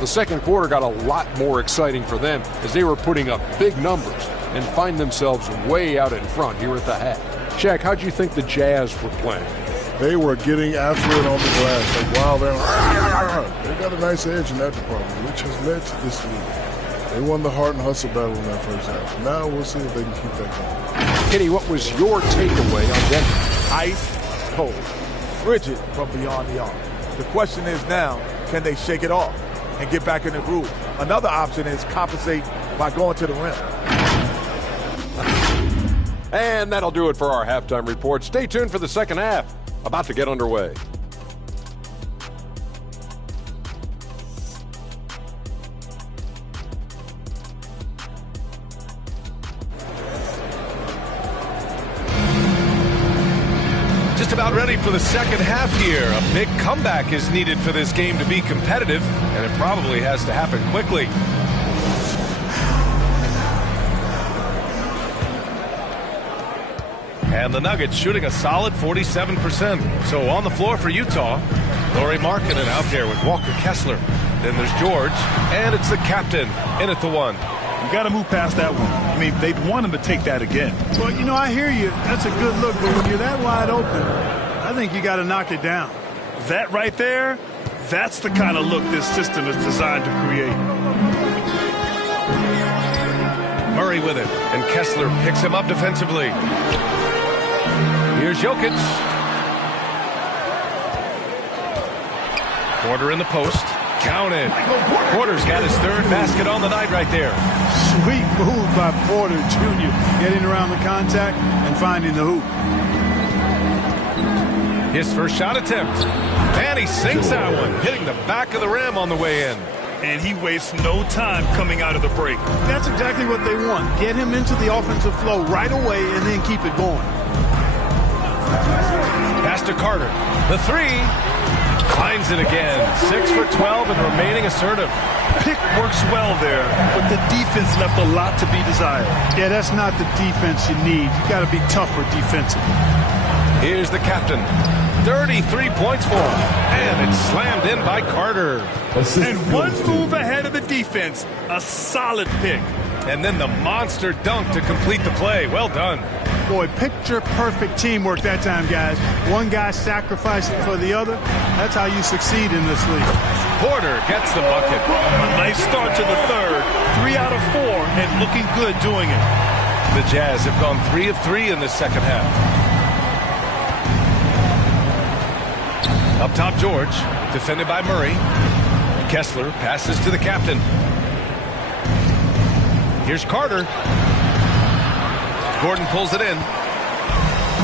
The second quarter got a lot more exciting for them as they were putting up big numbers and find themselves way out in front here at the half. Shaq, how'd you think the Jazz were playing? They were getting after it on the glass. Like, wow, they got a nice edge in that department, which has led to this lead. They won the heart and hustle battle in that first half. Now we'll see if they can keep that going. Kenny, what was your takeaway on Denver? Ice cold. frigid from beyond the arc. The question is now, can they shake it off and get back in the groove? Another option is compensate by going to the rim. And that'll do it for our halftime report. Stay tuned for the second half, about to get underway. Just about ready for the second half here. A big comeback is needed for this game to be competitive, and it probably has to happen quickly. And the Nuggets shooting a solid 47%. So on the floor for Utah, Lauri Markkanen out there with Walker Kessler. Then there's George, and it's the captain in at the one. You got to move past that one. I mean, they'd want him to take that again. Well, you know, I hear you. That's a good look, but when you're that wide open, I think you got to knock it down. That right there, that's the kind of look this system is designed to create. Murray with it, and Kessler picks him up defensively. Here's Jokic. Porter in the post. Counted. Porter's got his third basket on the night right there. Sweet move by Porter Jr. Getting around the contact and finding the hoop. His first shot attempt. And he sinks that one, hitting the back of the rim on the way in. And he wastes no time coming out of the break. That's exactly what they want. Get him into the offensive flow right away and then keep it going. Pass to Carter. The three. Finds it again. 6 for 12 and remaining assertive. Pick works well there, but the defense left a lot to be desired. Yeah, that's not the defense you need. You got to be tougher defensively. Here's the captain. 33 points for him. And it's slammed in by Carter. And one move ahead of the defense. A solid pick. And then the monster dunk to complete the play. Well done. Boy, picture-perfect teamwork that time, guys. One guy sacrificing for the other. That's how you succeed in this league. Porter gets the bucket. A nice start to the third. 3 out of 4 and looking good doing it. The Jazz have gone 3 of 3 in the second half. Up top, George, defended by Murray. Kessler passes to the captain. Here's Carter. Gordon pulls it in.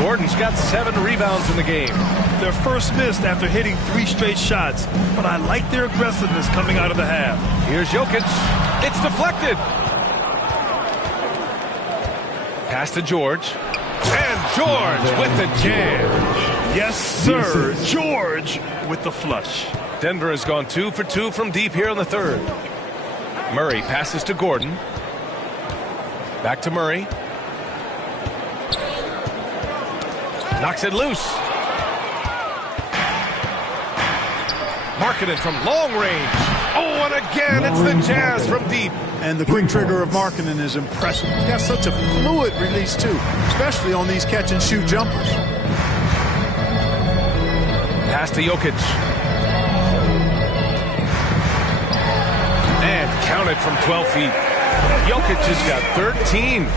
Gordon's got 7 rebounds in the game. Their first missed after hitting 3 straight shots, but I like their aggressiveness coming out of the half. Here's Jokic. It's deflected. Pass to George. And George with the jam. Yes, sir. George with the flush. Denver has gone 2 for 2 from deep here in the third. Murray passes to Gordon. Back to Murray. Knocks it loose. Markkanen from long range. Oh, and again, it's the Jazz from deep. And the quick trigger of Markkanen is impressive. He's got such a fluid release, too, especially on these catch-and-shoot jumpers. Pass to Jokic. And counted from 12 feet. Jokic has got 13.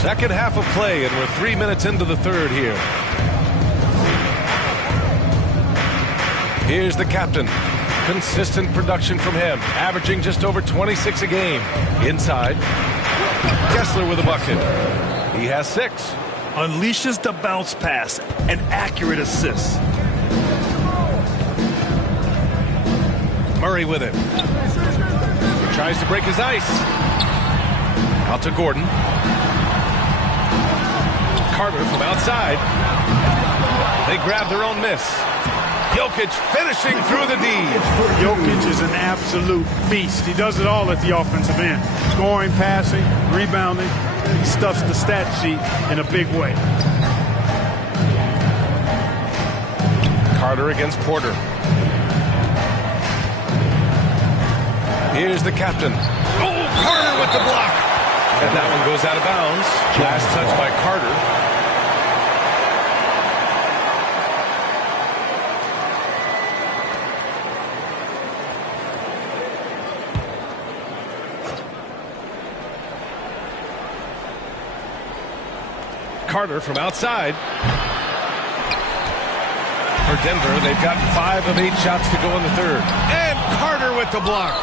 Second half of play, and we're 3 minutes into the third here. Here's the captain. Consistent production from him, averaging just over 26 a game. Inside, Kessler with a bucket. He has 6. Unleashes the bounce pass, an accurate assist. Murray with it. Tries to break his ice. Out to Gordon. Carter from outside. They grab their own miss. Jokic finishing through the D. Jokic is an absolute beast. He does it all at the offensive end. Scoring, passing, rebounding. He stuffs the stat sheet in a big way. Carter against Porter. Here's the captain. Oh, Carter with the block. And that one goes out of bounds. Last touch by Carter. Carter from outside. For Denver, they've gotten 5 of 8 shots to go in the third. And Carter with the block.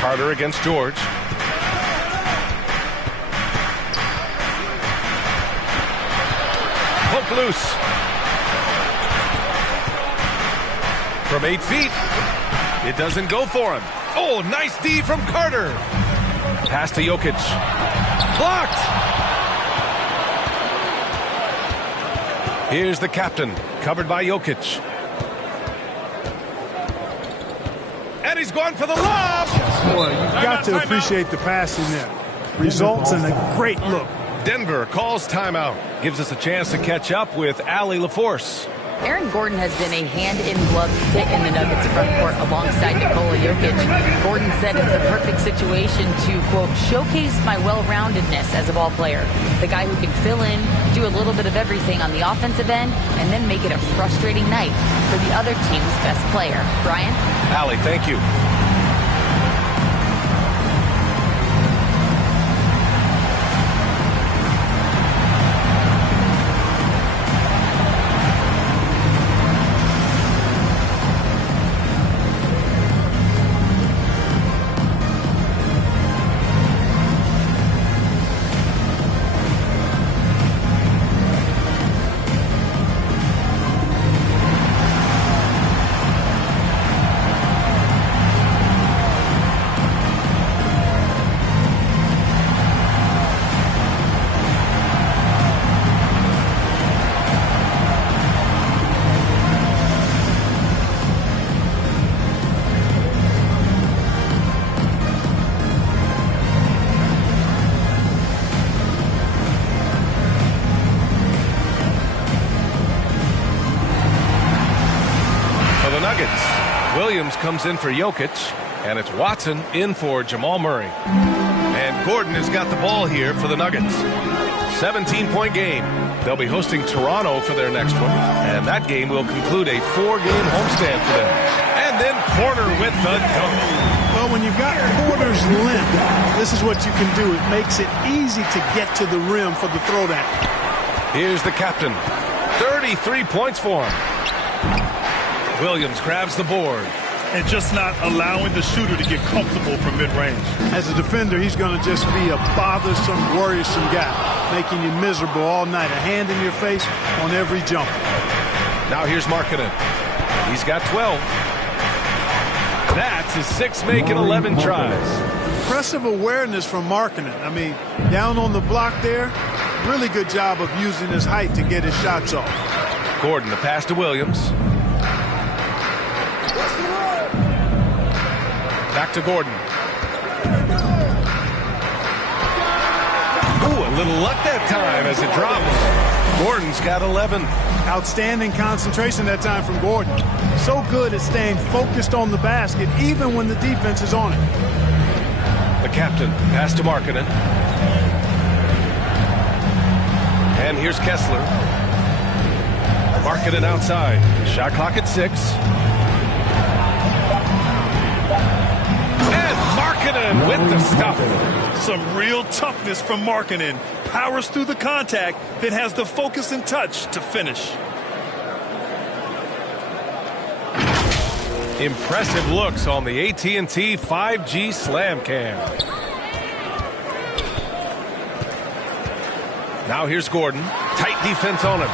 Carter against George. Poke loose. From 8 feet. It doesn't go for him. Oh, nice D from Carter. Pass to Jokic. Blocked. Here's the captain, covered by Jokic. And he's going for the lob. Boy, you've got to appreciate the passing there. Results in a great look. Denver calls timeout. Gives us a chance to catch up with Allie LaForce. Aaron Gordon has been a hand-in-glove fit in the Nuggets front court alongside Nikola Jokic. Gordon said it's the perfect situation to, quote, showcase my well-roundedness as a ball player. The guy who can fill in, do a little bit of everything on the offensive end, and then make it a frustrating night for the other team's best player. Brian? Allie, thank you. Williams comes in for Jokic, and it's Watson in for Jamal Murray. And Gordon has got the ball here for the Nuggets. 17-point game. They'll be hosting Toronto for their next one, and that game will conclude a 4-game homestand for them. And then Porter with the dunk. Well, when you've got Porter's length, this is what you can do. It makes it easy to get to the rim for the throwdown. Here's the captain. 33 points for him. Williams grabs the board. And just not allowing the shooter to get comfortable from mid-range. As a defender, he's going to just be a bothersome, worrisome guy, making you miserable all night. A hand in your face on every jump. Now here's Markkanen. He's got 12. That's his 6th make in 11 tries. Impressive awareness from Markkanen. I mean, down on the block there, really good job of using his height to get his shots off. Gordon, the pass to Williams. Back to Gordon. Ooh, a little luck that time as it drops. Gordon's got 11. Outstanding concentration that time from Gordon. So good at staying focused on the basket, even when the defense is on it. The captain, pass to Markkanen. And here's Kessler. Markkanen outside. Shot clock at 6. Markkanen with the stuff. Some real toughness from Markkanen. Powers through the contact, then has the focus and touch to finish. Impressive looks on the AT&T 5G Slam Cam. Now here's Gordon. Tight defense on him.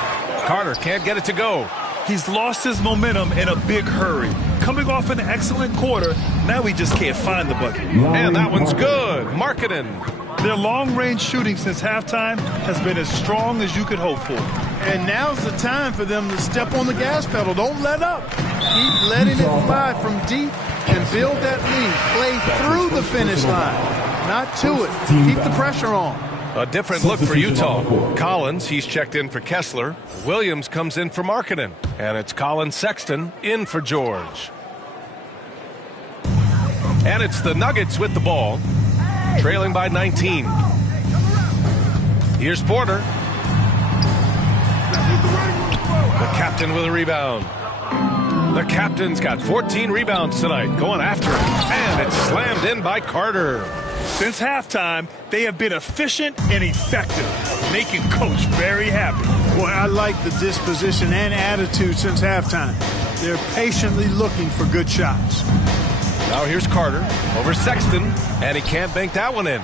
Carter can't get it to go. He's lost his momentum in a big hurry. Coming off an excellent quarter, now he just can't find the bucket. And that one's good. Markkanen. Their long-range shooting since halftime has been as strong as you could hope for. And now's the time for them to step on the gas pedal. Don't let up. Keep letting it fly from deep and build that lead. Play through the finish line, not to it. Keep the pressure on. A different look for Utah. Collins, he's checked in for Kessler. Williams comes in for Markkanen. And it's Colin Sexton in for George. And it's the Nuggets with the ball, trailing by 19. Here's Porter. The captain with a rebound. The captain's got 14 rebounds tonight, going after it. And it's slammed in by Carter. Since halftime, they have been efficient and effective, making Coach very happy. Boy, I like the disposition and attitude since halftime. They're patiently looking for good shots. Now here's Carter over Sexton, and he can't bank that one in.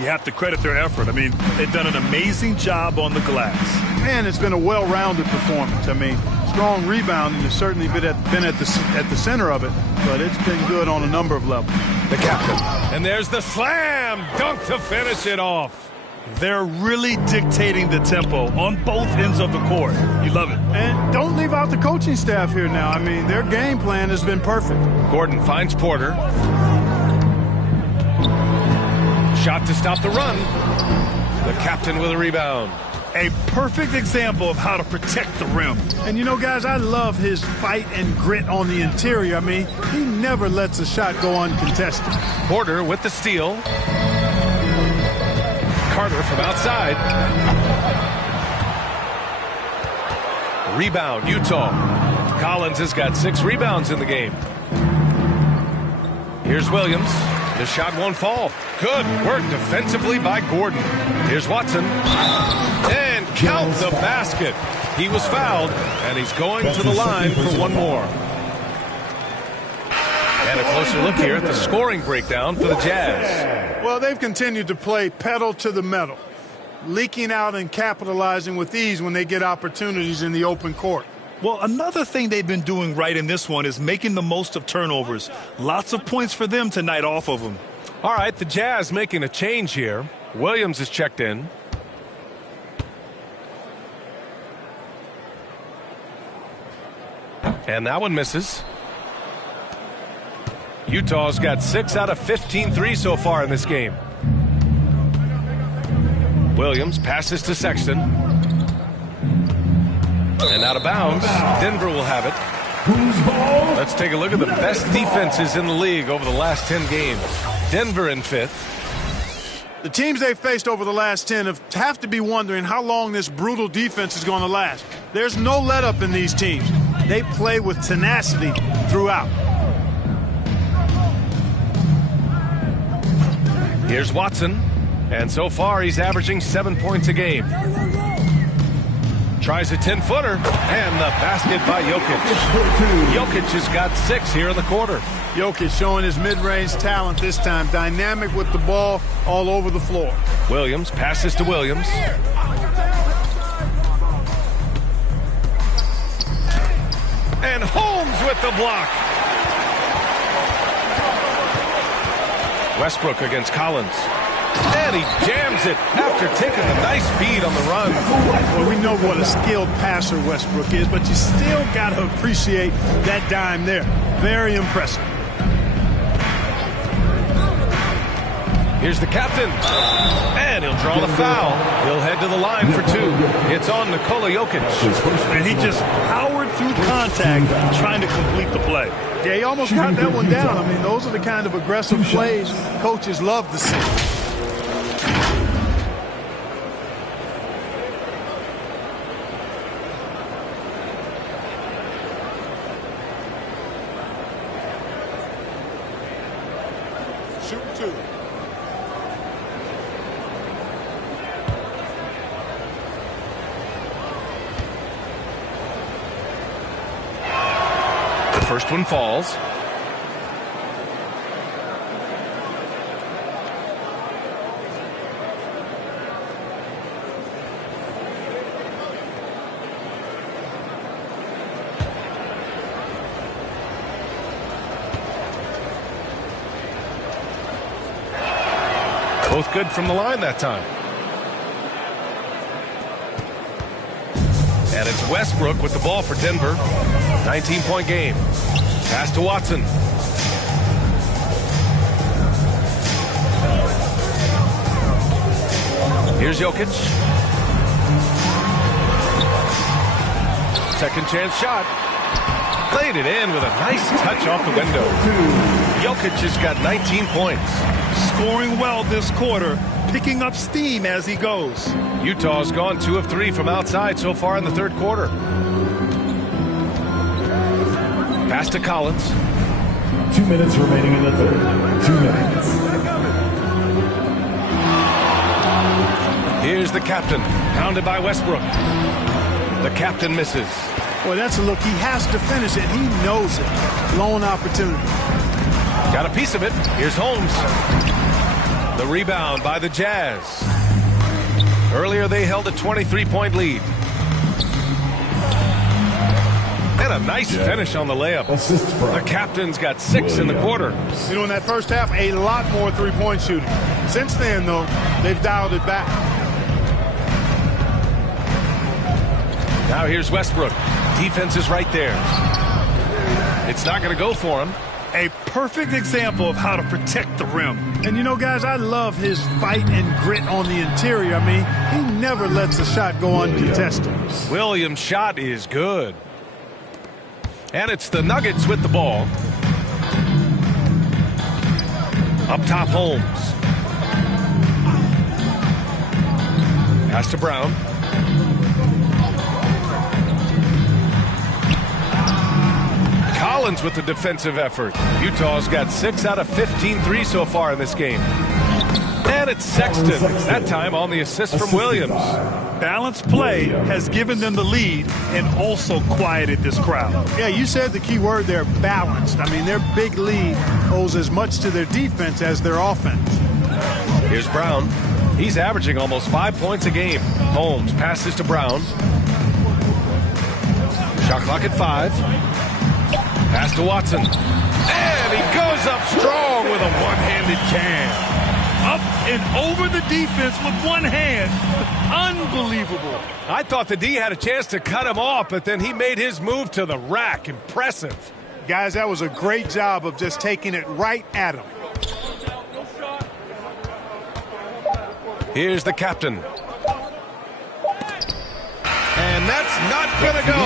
You have to credit their effort. I mean, they've done an amazing job on the glass. And it's been a well-rounded performance. I mean, strong rebounding has certainly been at the center of it, but it's been good on a number of levels. The captain. And there's the slam dunk to finish it off. They're really dictating the tempo on both ends of the court. You love it. And don't leave out the coaching staff here now. I mean, their game plan has been perfect. Gordon finds Porter. Shot to stop the run. The captain with a rebound. A perfect example of how to protect the rim. And you know, guys, I love his fight and grit on the interior. I mean, he never lets a shot go uncontested. Porter with the steal. Carter from outside. Rebound, Utah. Collins has got 6 rebounds in the game. Here's Williams. The shot won't fall. Good work defensively by Gordon. Here's Watson. And count the basket. He was fouled, and he's going to the line for one more. And a closer look here at the scoring breakdown for the Jazz. Well, they've continued to play pedal to the metal, leaking out and capitalizing with ease when they get opportunities in the open court. Well, another thing they've been doing right in this one is making the most of turnovers. Lots of points for them tonight off of them. All right, the Jazz making a change here. Williams is checked in. And that one misses. Utah's got 6 out of 15 threes so far in this game. Williams passes to Sexton. And out of bounds. Denver will have it. Let's take a look at the best defenses in the league over the last 10 games. Denver in 5th. The teams they've faced over the last 10 have to be wondering how long this brutal defense is going to last. There's no let-up in these teams. They play with tenacity throughout. Here's Watson. And so far, he's averaging 7 points a game. Tries a 10-footer, and the basket by Jokic. Jokic has got 6 here in the quarter. Jokic showing his mid-range talent this time. Dynamic with the ball all over the floor. Williams passes to Williams. And Holmes with the block. Westbrook against Collins. And he jams it after taking a nice feed on the run. Well, we know what a skilled passer Westbrook is, but you still got to appreciate that dime there. Very impressive. Here's the captain. And he'll draw the foul. He'll head to the line for 2. It's on Nikola Jokic. And he just powered through contact trying to complete the play. Yeah, he almost got that one down. I mean, those are the kind of aggressive plays coaches love to see. Shoot 2. The first one falls. Both good from the line that time. And it's Westbrook with the ball for Denver. 19-point game. Pass to Watson. Here's Jokic. Second chance shot. Played it in with a nice touch off the window. Jokic has got 19 points. Scoring well this quarter, picking up steam as he goes. Utah's gone 2 of 3 from outside so far in the third quarter. Pass to Collins. 2 minutes remaining in the third. 2 minutes. Here's the captain, pounded by Westbrook. The captain misses. Boy, that's a look. He has to finish it. He knows it. Lone opportunity. Got a piece of it. Here's Holmes. The rebound by the Jazz. Earlier they held a 23-point lead. And a nice finish on the layup. The captain's got 6 in the quarter. You know, in that first half, a lot more three-point shooting. Since then, though, they've dialed it back. Now here's Westbrook. Defense is right there. It's not going to go for him. A perfect example of how to protect the rim. And, you know, guys, I love his fight and grit on the interior. I mean, he never lets a shot go uncontested. Williams' shot is good. And it's the Nuggets with the ball. Up top, Holmes. Pass to Brown. Collins with the defensive effort. Utah's got 6 out of 15 threes so far in this game. And it's Sexton, that time on the assist from Williams. Balanced play has given them the lead and also quieted this crowd. Yeah, you said the key word there, balanced. I mean, their big lead owes as much to their defense as their offense. Here's Brown. He's averaging almost 5 points a game. Holmes passes to Brown. Shot clock at 5. Pass to Watson. And he goes up strong with a one-handed jam. Up and over the defense with one hand. Unbelievable. I thought the D had a chance to cut him off, but then he made his move to the rack. Impressive. Guys, that was a great job of just taking it right at him. Here's the captain. And that's not going to go.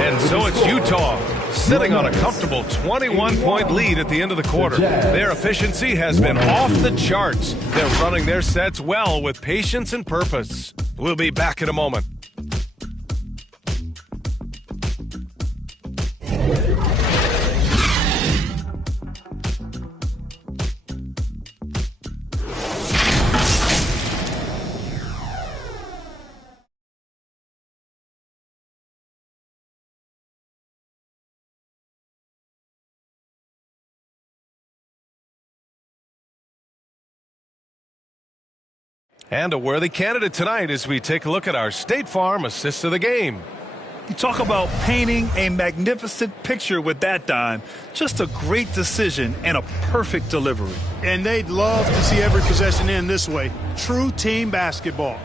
And so it's Utah sitting on a comfortable 21-point lead at the end of the quarter. Their efficiency has been off the charts. They're running their sets well with patience and purpose. We'll be back in a moment. And a worthy candidate tonight as we take a look at our State Farm assist of the game. You talk about painting a magnificent picture with that dime. Just a great decision and a perfect delivery. And they'd love to see every possession end this way. True team basketball.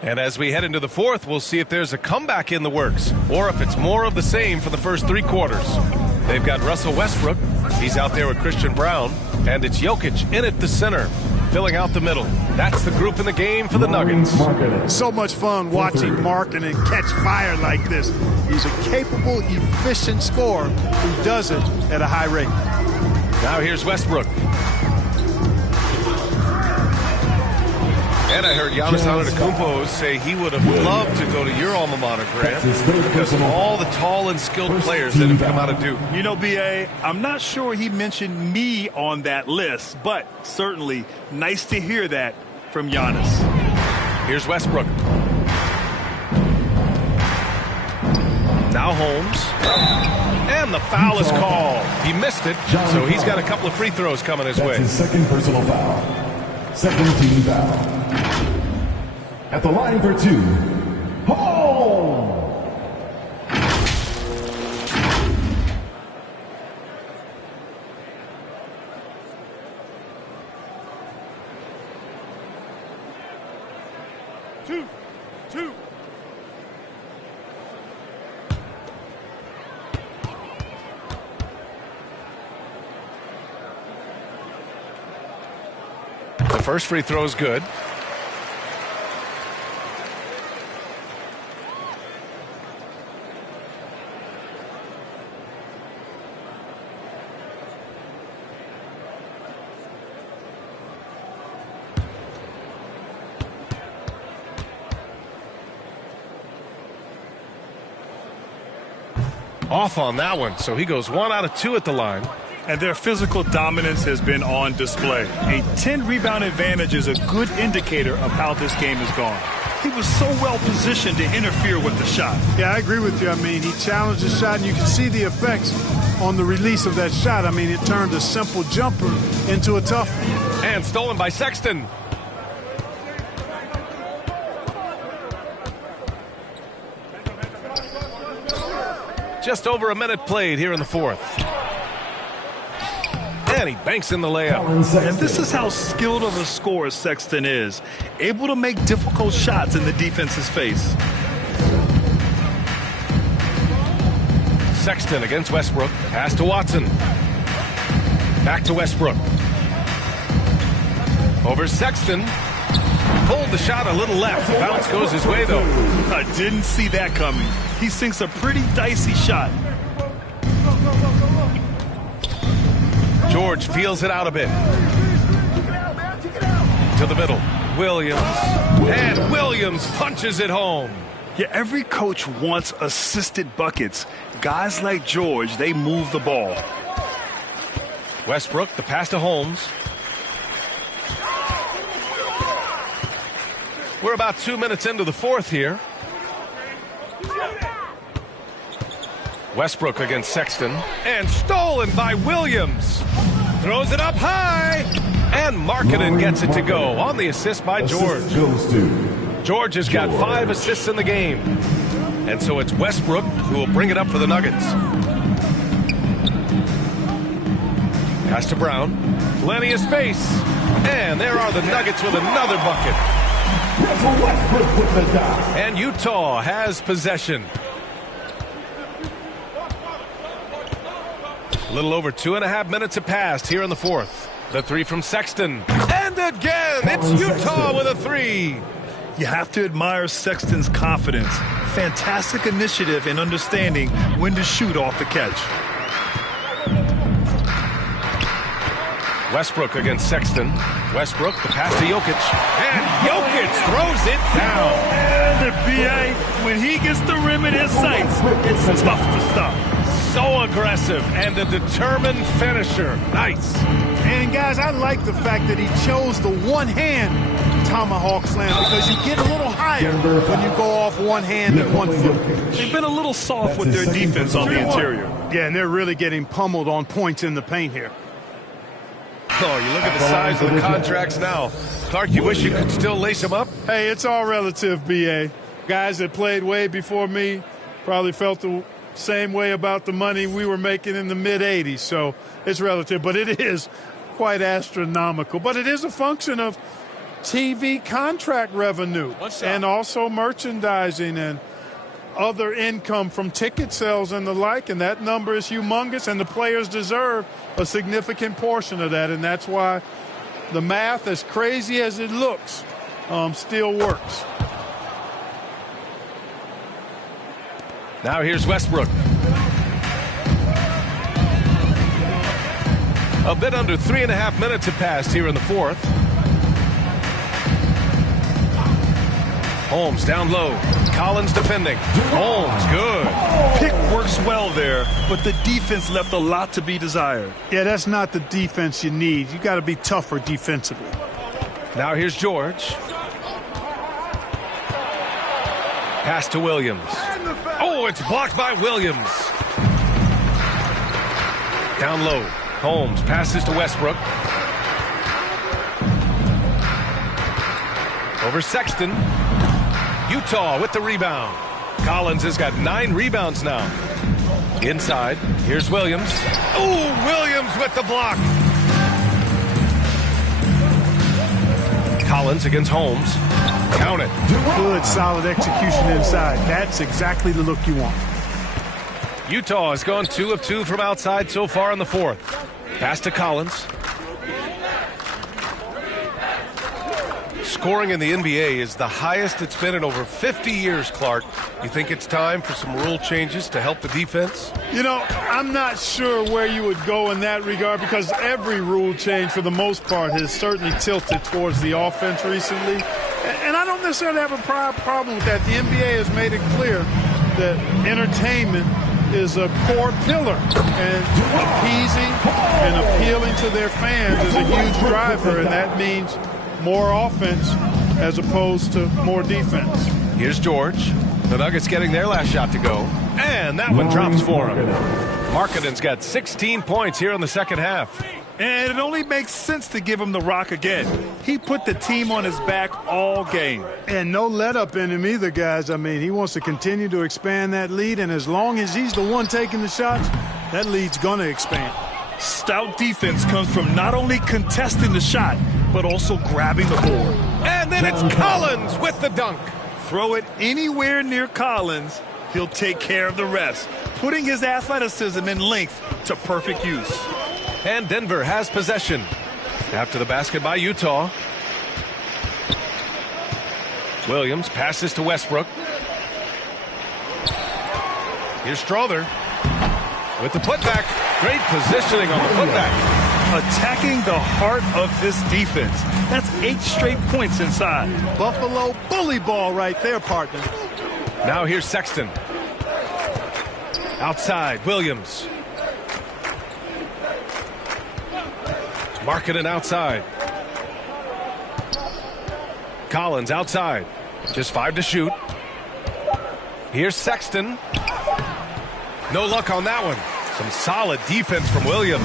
And as we head into the fourth, we'll see if there's a comeback in the works or if it's more of the same for the first 3 quarters. They've got Russell Westbrook. He's out there with Christian Brown. And it's Jokic in at the center, filling out the middle. That's the group in the game for the Nuggets. So much fun watching Markkanen catch fire like this. He's a capable, efficient scorer who does it at a high rate. Now here's Westbrook. And I heard Giannis Antetokounmpo say he would have loved to go to your alma mater, Grant, because of all the tall and skilled players that have come out of Duke. You know, B.A., I'm not sure he mentioned me on that list, but certainly nice to hear that from Giannis. Here's Westbrook. Now Holmes. And the foul is called. He missed it, so he's got a couple of free throws coming his way. That's his second personal foul. Second team foul. At the line for 2, Home. Two. The first free throw is good. Off on that one, so he goes 1 out of 2 at the line. And their physical dominance has been on display. A 10-rebound advantage is a good indicator of how this game has gone. He was so well positioned to interfere with the shot. Yeah, I agree with you. I mean, he challenged the shot, and you can see the effects on the release of that shot. I mean, it turned a simple jumper into a tough one. And stolen by Sexton. Just over a minute played here in the fourth. And he banks in the layup. And this is how skilled of a scorer Sexton is. Able to make difficult shots in the defense's face. Sexton against Westbrook. Pass to Watson. Back to Westbrook. Over Sexton. Pulled the shot a little left. The bounce goes his way, though. I didn't see that coming. He sinks a pretty dicey shot. George feels it out a bit. To the middle. Williams. And Williams punches it home. Yeah, every coach wants assisted buckets. Guys like George, they move the ball. Westbrook, the pass to Holmes. We're about 2 minutes into the fourth here. Westbrook against Sexton. And stolen by Williams. Throws it up high. And Markkanen gets it to go on the assist by George. George has got 5 assists in the game. And so it's Westbrook who will bring it up for the Nuggets. Pass to Brown. Plenty of space. And there are the Nuggets with another bucket. And Utah has possession. A little over 2.5 minutes have passed here in the fourth. The three from Sexton. And again, it's Utah with a three. You have to admire Sexton's confidence. Fantastic initiative in understanding when to shoot off the catch. Westbrook against Sexton. Westbrook, the pass to Jokic. And Jokic throws it down. And the BA, when he gets the rim in his sights, it's tough to stop. So aggressive and a determined finisher. Nice. And, guys, I like the fact that he chose the one-hand tomahawk slam because you get a little higher when you go off one hand and 1 foot. They've been a little soft with their defense on the interior. Yeah, and they're really getting pummeled on points in the paint here. Oh, you look at the size of the contracts now. Clark, you wish you could still lace them up? Hey, it's all relative, B.A. Guys that played way before me probably felt the same way about the money we were making in the mid-'80s. So it's relative, but it is quite astronomical. But it is a function of TV contract revenue and also merchandising and other income from ticket sales and the like, and that number is humongous, and the players deserve a significant portion of that, and that's why the math, as crazy as it looks, still works. Now here's Westbrook. A bit under 3.5 minutes have passed here in the fourth. Holmes down low. Collins defending. Holmes, good. Pick works well there, but the defense left a lot to be desired. Yeah, that's not the defense you need. You got to be tougher defensively. Now here's George. Pass to Williams. Oh, it's blocked by Williams. Down low. Holmes passes to Westbrook. Over Sexton. Utah with the rebound. Collins has got 9 rebounds now. Inside, here's Williams. Oh, Williams with the block. Collins against Holmes. Count it. Good, solid execution inside. That's exactly the look you want. Utah has gone 2 of 2 from outside so far in the fourth. Pass to Collins. Scoring in the NBA is the highest it's been in over 50 years, Clark. You think it's time for some rule changes to help the defense? You know, I'm not sure where you would go in that regard because every rule change, for the most part, has certainly tilted towards the offense recently. And I don't necessarily have a problem with that. The NBA has made it clear that entertainment is a core pillar, and appeasing and appealing to their fans is a huge driver, and that means more offense as opposed to more defense. Here's George. The Nuggets getting their last shot to go, and that one drops for him. Markkanen's got 16 points here in the second half. And it only makes sense to give him the rock again. He put the team on his back all game. And no let up in him either, guys. I mean, he wants to continue to expand that lead, and as long as he's the one taking the shots, that lead's going to expand. Stout defense comes from not only contesting the shot, but also grabbing the board. And then it's Collins with the dunk. Throw it anywhere near Collins, he'll take care of the rest, putting his athleticism and length to perfect use. And Denver has possession. After the basket by Utah. Williams passes to Westbrook. Here's Strother with the putback. Great positioning on the putback. Attacking the heart of this defense. That's 8 straight points inside. Buffalo bully ball right there, partner. Now here's Sexton. Outside, Williams. Markkanen outside. Collins outside. Just 5 to shoot. Here's Sexton. No luck on that one. Some solid defense from Williams.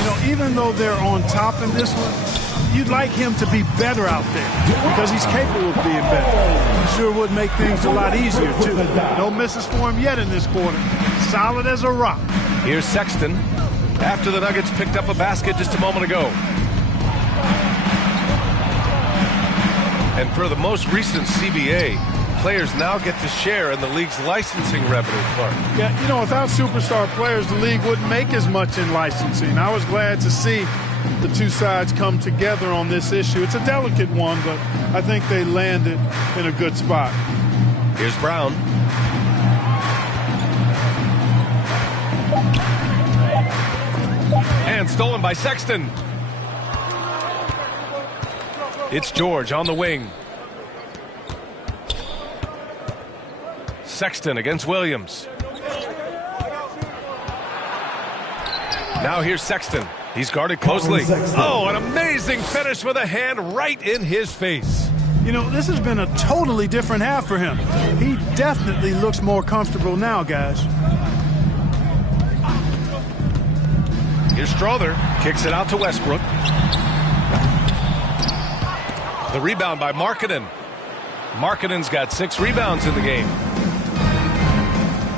You know, even though they're on top in this one, you'd like him to be better out there because he's capable of being better. Sure would make things a lot easier, too. No misses for him yet in this quarter. Solid as a rock. Here's Sexton. After the Nuggets picked up a basket just a moment ago. And for the most recent CBA, players now get to share in the league's licensing revenue, Clark. Yeah, you know, without superstar players, the league wouldn't make as much in licensing. I was glad to see the two sides come together on this issue. It's a delicate one, but I think they landed in a good spot. Here's Brown. And stolen by Sexton. It's George on the wing. Sexton against Williams. Now here's Sexton. He's guarded closely. Oh, an amazing finish with a hand right in his face. You know, this has been a totally different half for him. He definitely looks more comfortable now, guys. Here's Strother. Kicks it out to Westbrook. The rebound by Markkanen. Markkanen's got 6 rebounds in the game.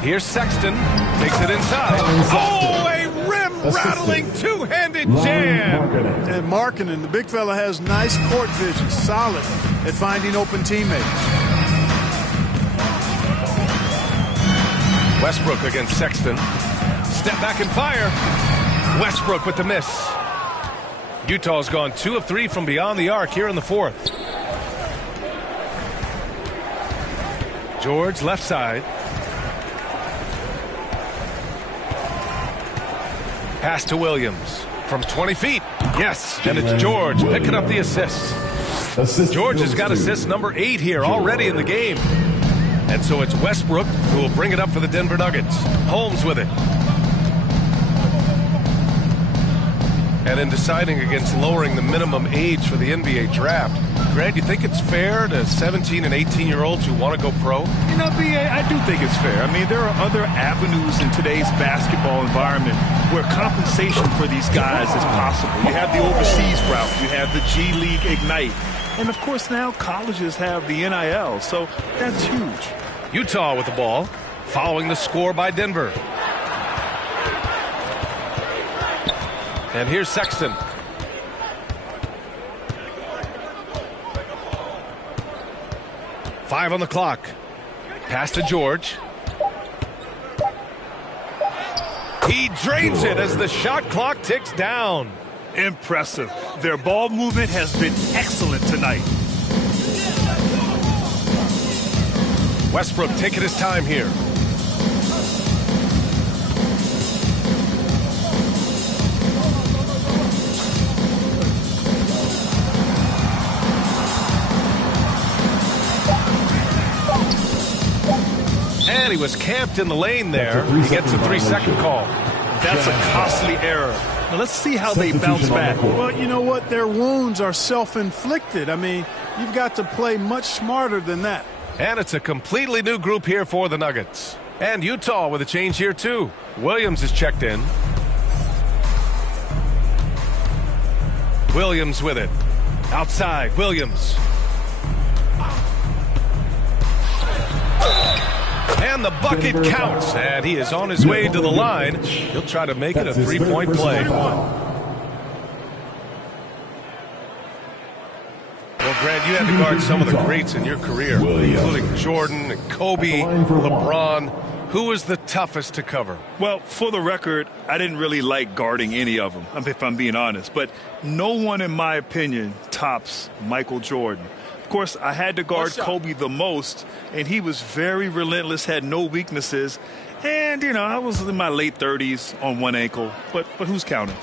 Here's Sexton. Takes it inside. Oh, a rim-rattling two-handed jam. And Markkanen, the big fella, has nice court vision. Solid at finding open teammates. Westbrook against Sexton. Step back and fire. Westbrook with the miss. Utah's gone 2 of 3 from beyond the arc here in the fourth. George left side. Pass to Williams from 20 feet. Yes, and it's George picking up the assist. George has got assist number 8 here already in the game. And so it's Westbrook who will bring it up for the Denver Nuggets. Holmes with it. And in deciding against lowering the minimum age for the NBA draft, Grant, you think it's fair to 17 and 18-year-olds who want to go pro? You know, B.A., I do think it's fair. I mean, there are other avenues in today's basketball environment where compensation for these guys is possible. You have the overseas route. You have the G League Ignite. And, of course, now colleges have the NIL, so that's huge. Utah with the ball, following the score by Denver. And here's Sexton. Five on the clock. Pass to George. He drains it as the shot clock ticks down. Impressive. Their ball movement has been excellent tonight. Westbrook taking his time here. And he was camped in the lane there. He gets a 3-second call. That's a costly error. Now let's see how they bounce back. Well, you know what? Their wounds are self-inflicted. I mean, you've got to play much smarter than that. And it's a completely new group here for the Nuggets. And Utah with a change here, too. Williams is checked in. Williams with it. Outside, Williams. And the bucket counts. And he is on his way to the line. He'll try to make it a 3-point play. Well, Grant, you had to guard some of the greats in your career, including Jordan and Kobe, LeBron. Who was the toughest to cover? Well, for the record, I didn't really like guarding any of them, if I'm being honest. But no one, in my opinion, tops Michael Jordan. Of course, I had to guard Kobe the most, and he was very relentless, had no weaknesses. And, you know, I was in my late 30s on one ankle, but who's counting?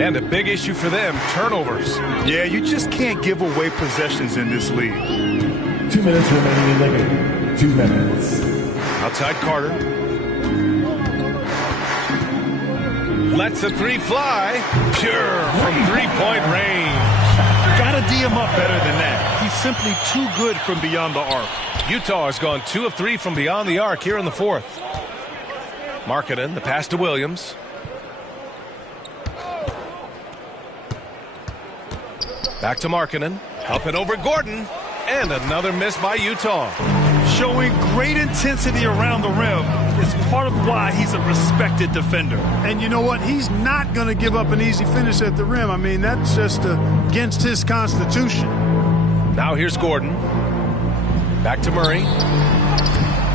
And a big issue for them, turnovers. Yeah, you just can't give away possessions in this league. 2 minutes remaining in the game. 2 minutes. Outside Carter. Lets the three fly. Pure from three-point range. Gotta D him up better than that. He's simply too good from beyond the arc. Utah has gone 2 of 3 from beyond the arc here in the fourth. Markkanen, the pass to Williams. Back to Markkanen. Up and over Gordon. And another miss by Utah. Showing great intensity around the rim is part of why he's a respected defender. And you know what? He's not going to give up an easy finish at the rim. I mean, that's just against his constitution. Now here's Gordon. Back to Murray.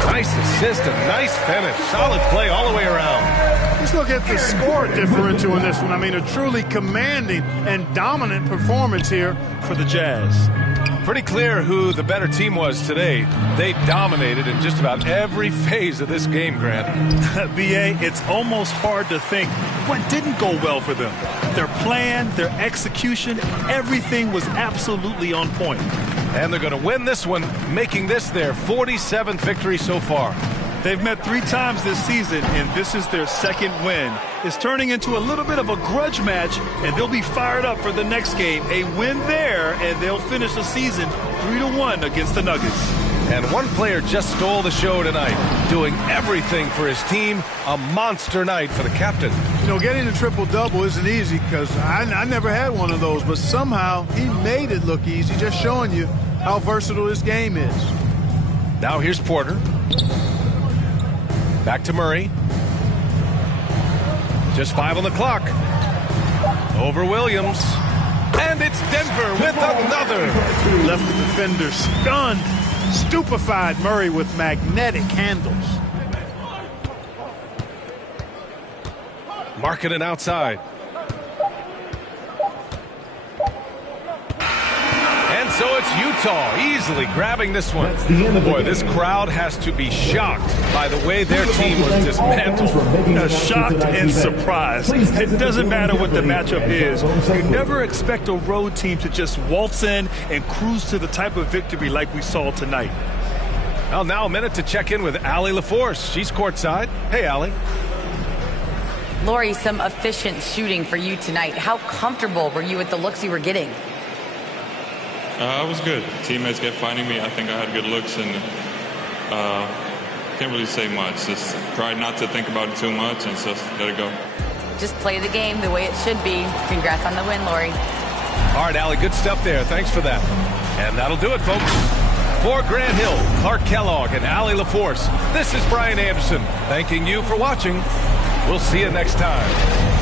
Nice assist, a nice finish. Solid play all the way around. Let's look at the score differential in this one. I mean, a truly commanding and dominant performance here for the Jazz. Pretty clear who the better team was today. They dominated in just about every phase of this game, Grant. B.A., it's almost hard to think what didn't go well for them. Their plan, their execution, everything was absolutely on point. And they're going to win this one, making this their 47th victory so far. They've met 3 times this season, and this is their second win. It's turning into a little bit of a grudge match, and they'll be fired up for the next game. A win there, and they'll finish the season 3-1 against the Nuggets. And one player just stole the show tonight, doing everything for his team. A monster night for the captain. You know, getting a triple-double isn't easy because I never had one of those, but somehow he made it look easy, just showing you how versatile this game is. Now here's Porter. Back to Murray. Just 5 on the clock. Over Williams. And it's Denver with another. Left the defender stunned, stupefied. Murray with magnetic handles. Markkanen outside. And so it's Utah easily grabbing this one. Boy, this crowd has to be shocked by the way their team was dismantled. Shocked and surprised. It doesn't matter what the matchup is. You never expect a road team to just waltz in and cruise to the type of victory like we saw tonight. Well, now a minute to check in with Allie LaForce. She's courtside. Hey, Allie. Lori, some efficient shooting for you tonight. How comfortable were you with the looks you were getting? I was good. Teammates kept finding me. I think I had good looks, and can't really say much. Just try not to think about it too much and just let it go. Just play the game the way it should be. Congrats on the win, Lori. All right, Allie, good stuff there. Thanks for that. And that'll do it, folks. For Grant Hill, Clark Kellogg, and Allie LaForce, this is Brian Anderson thanking you for watching. We'll see you next time.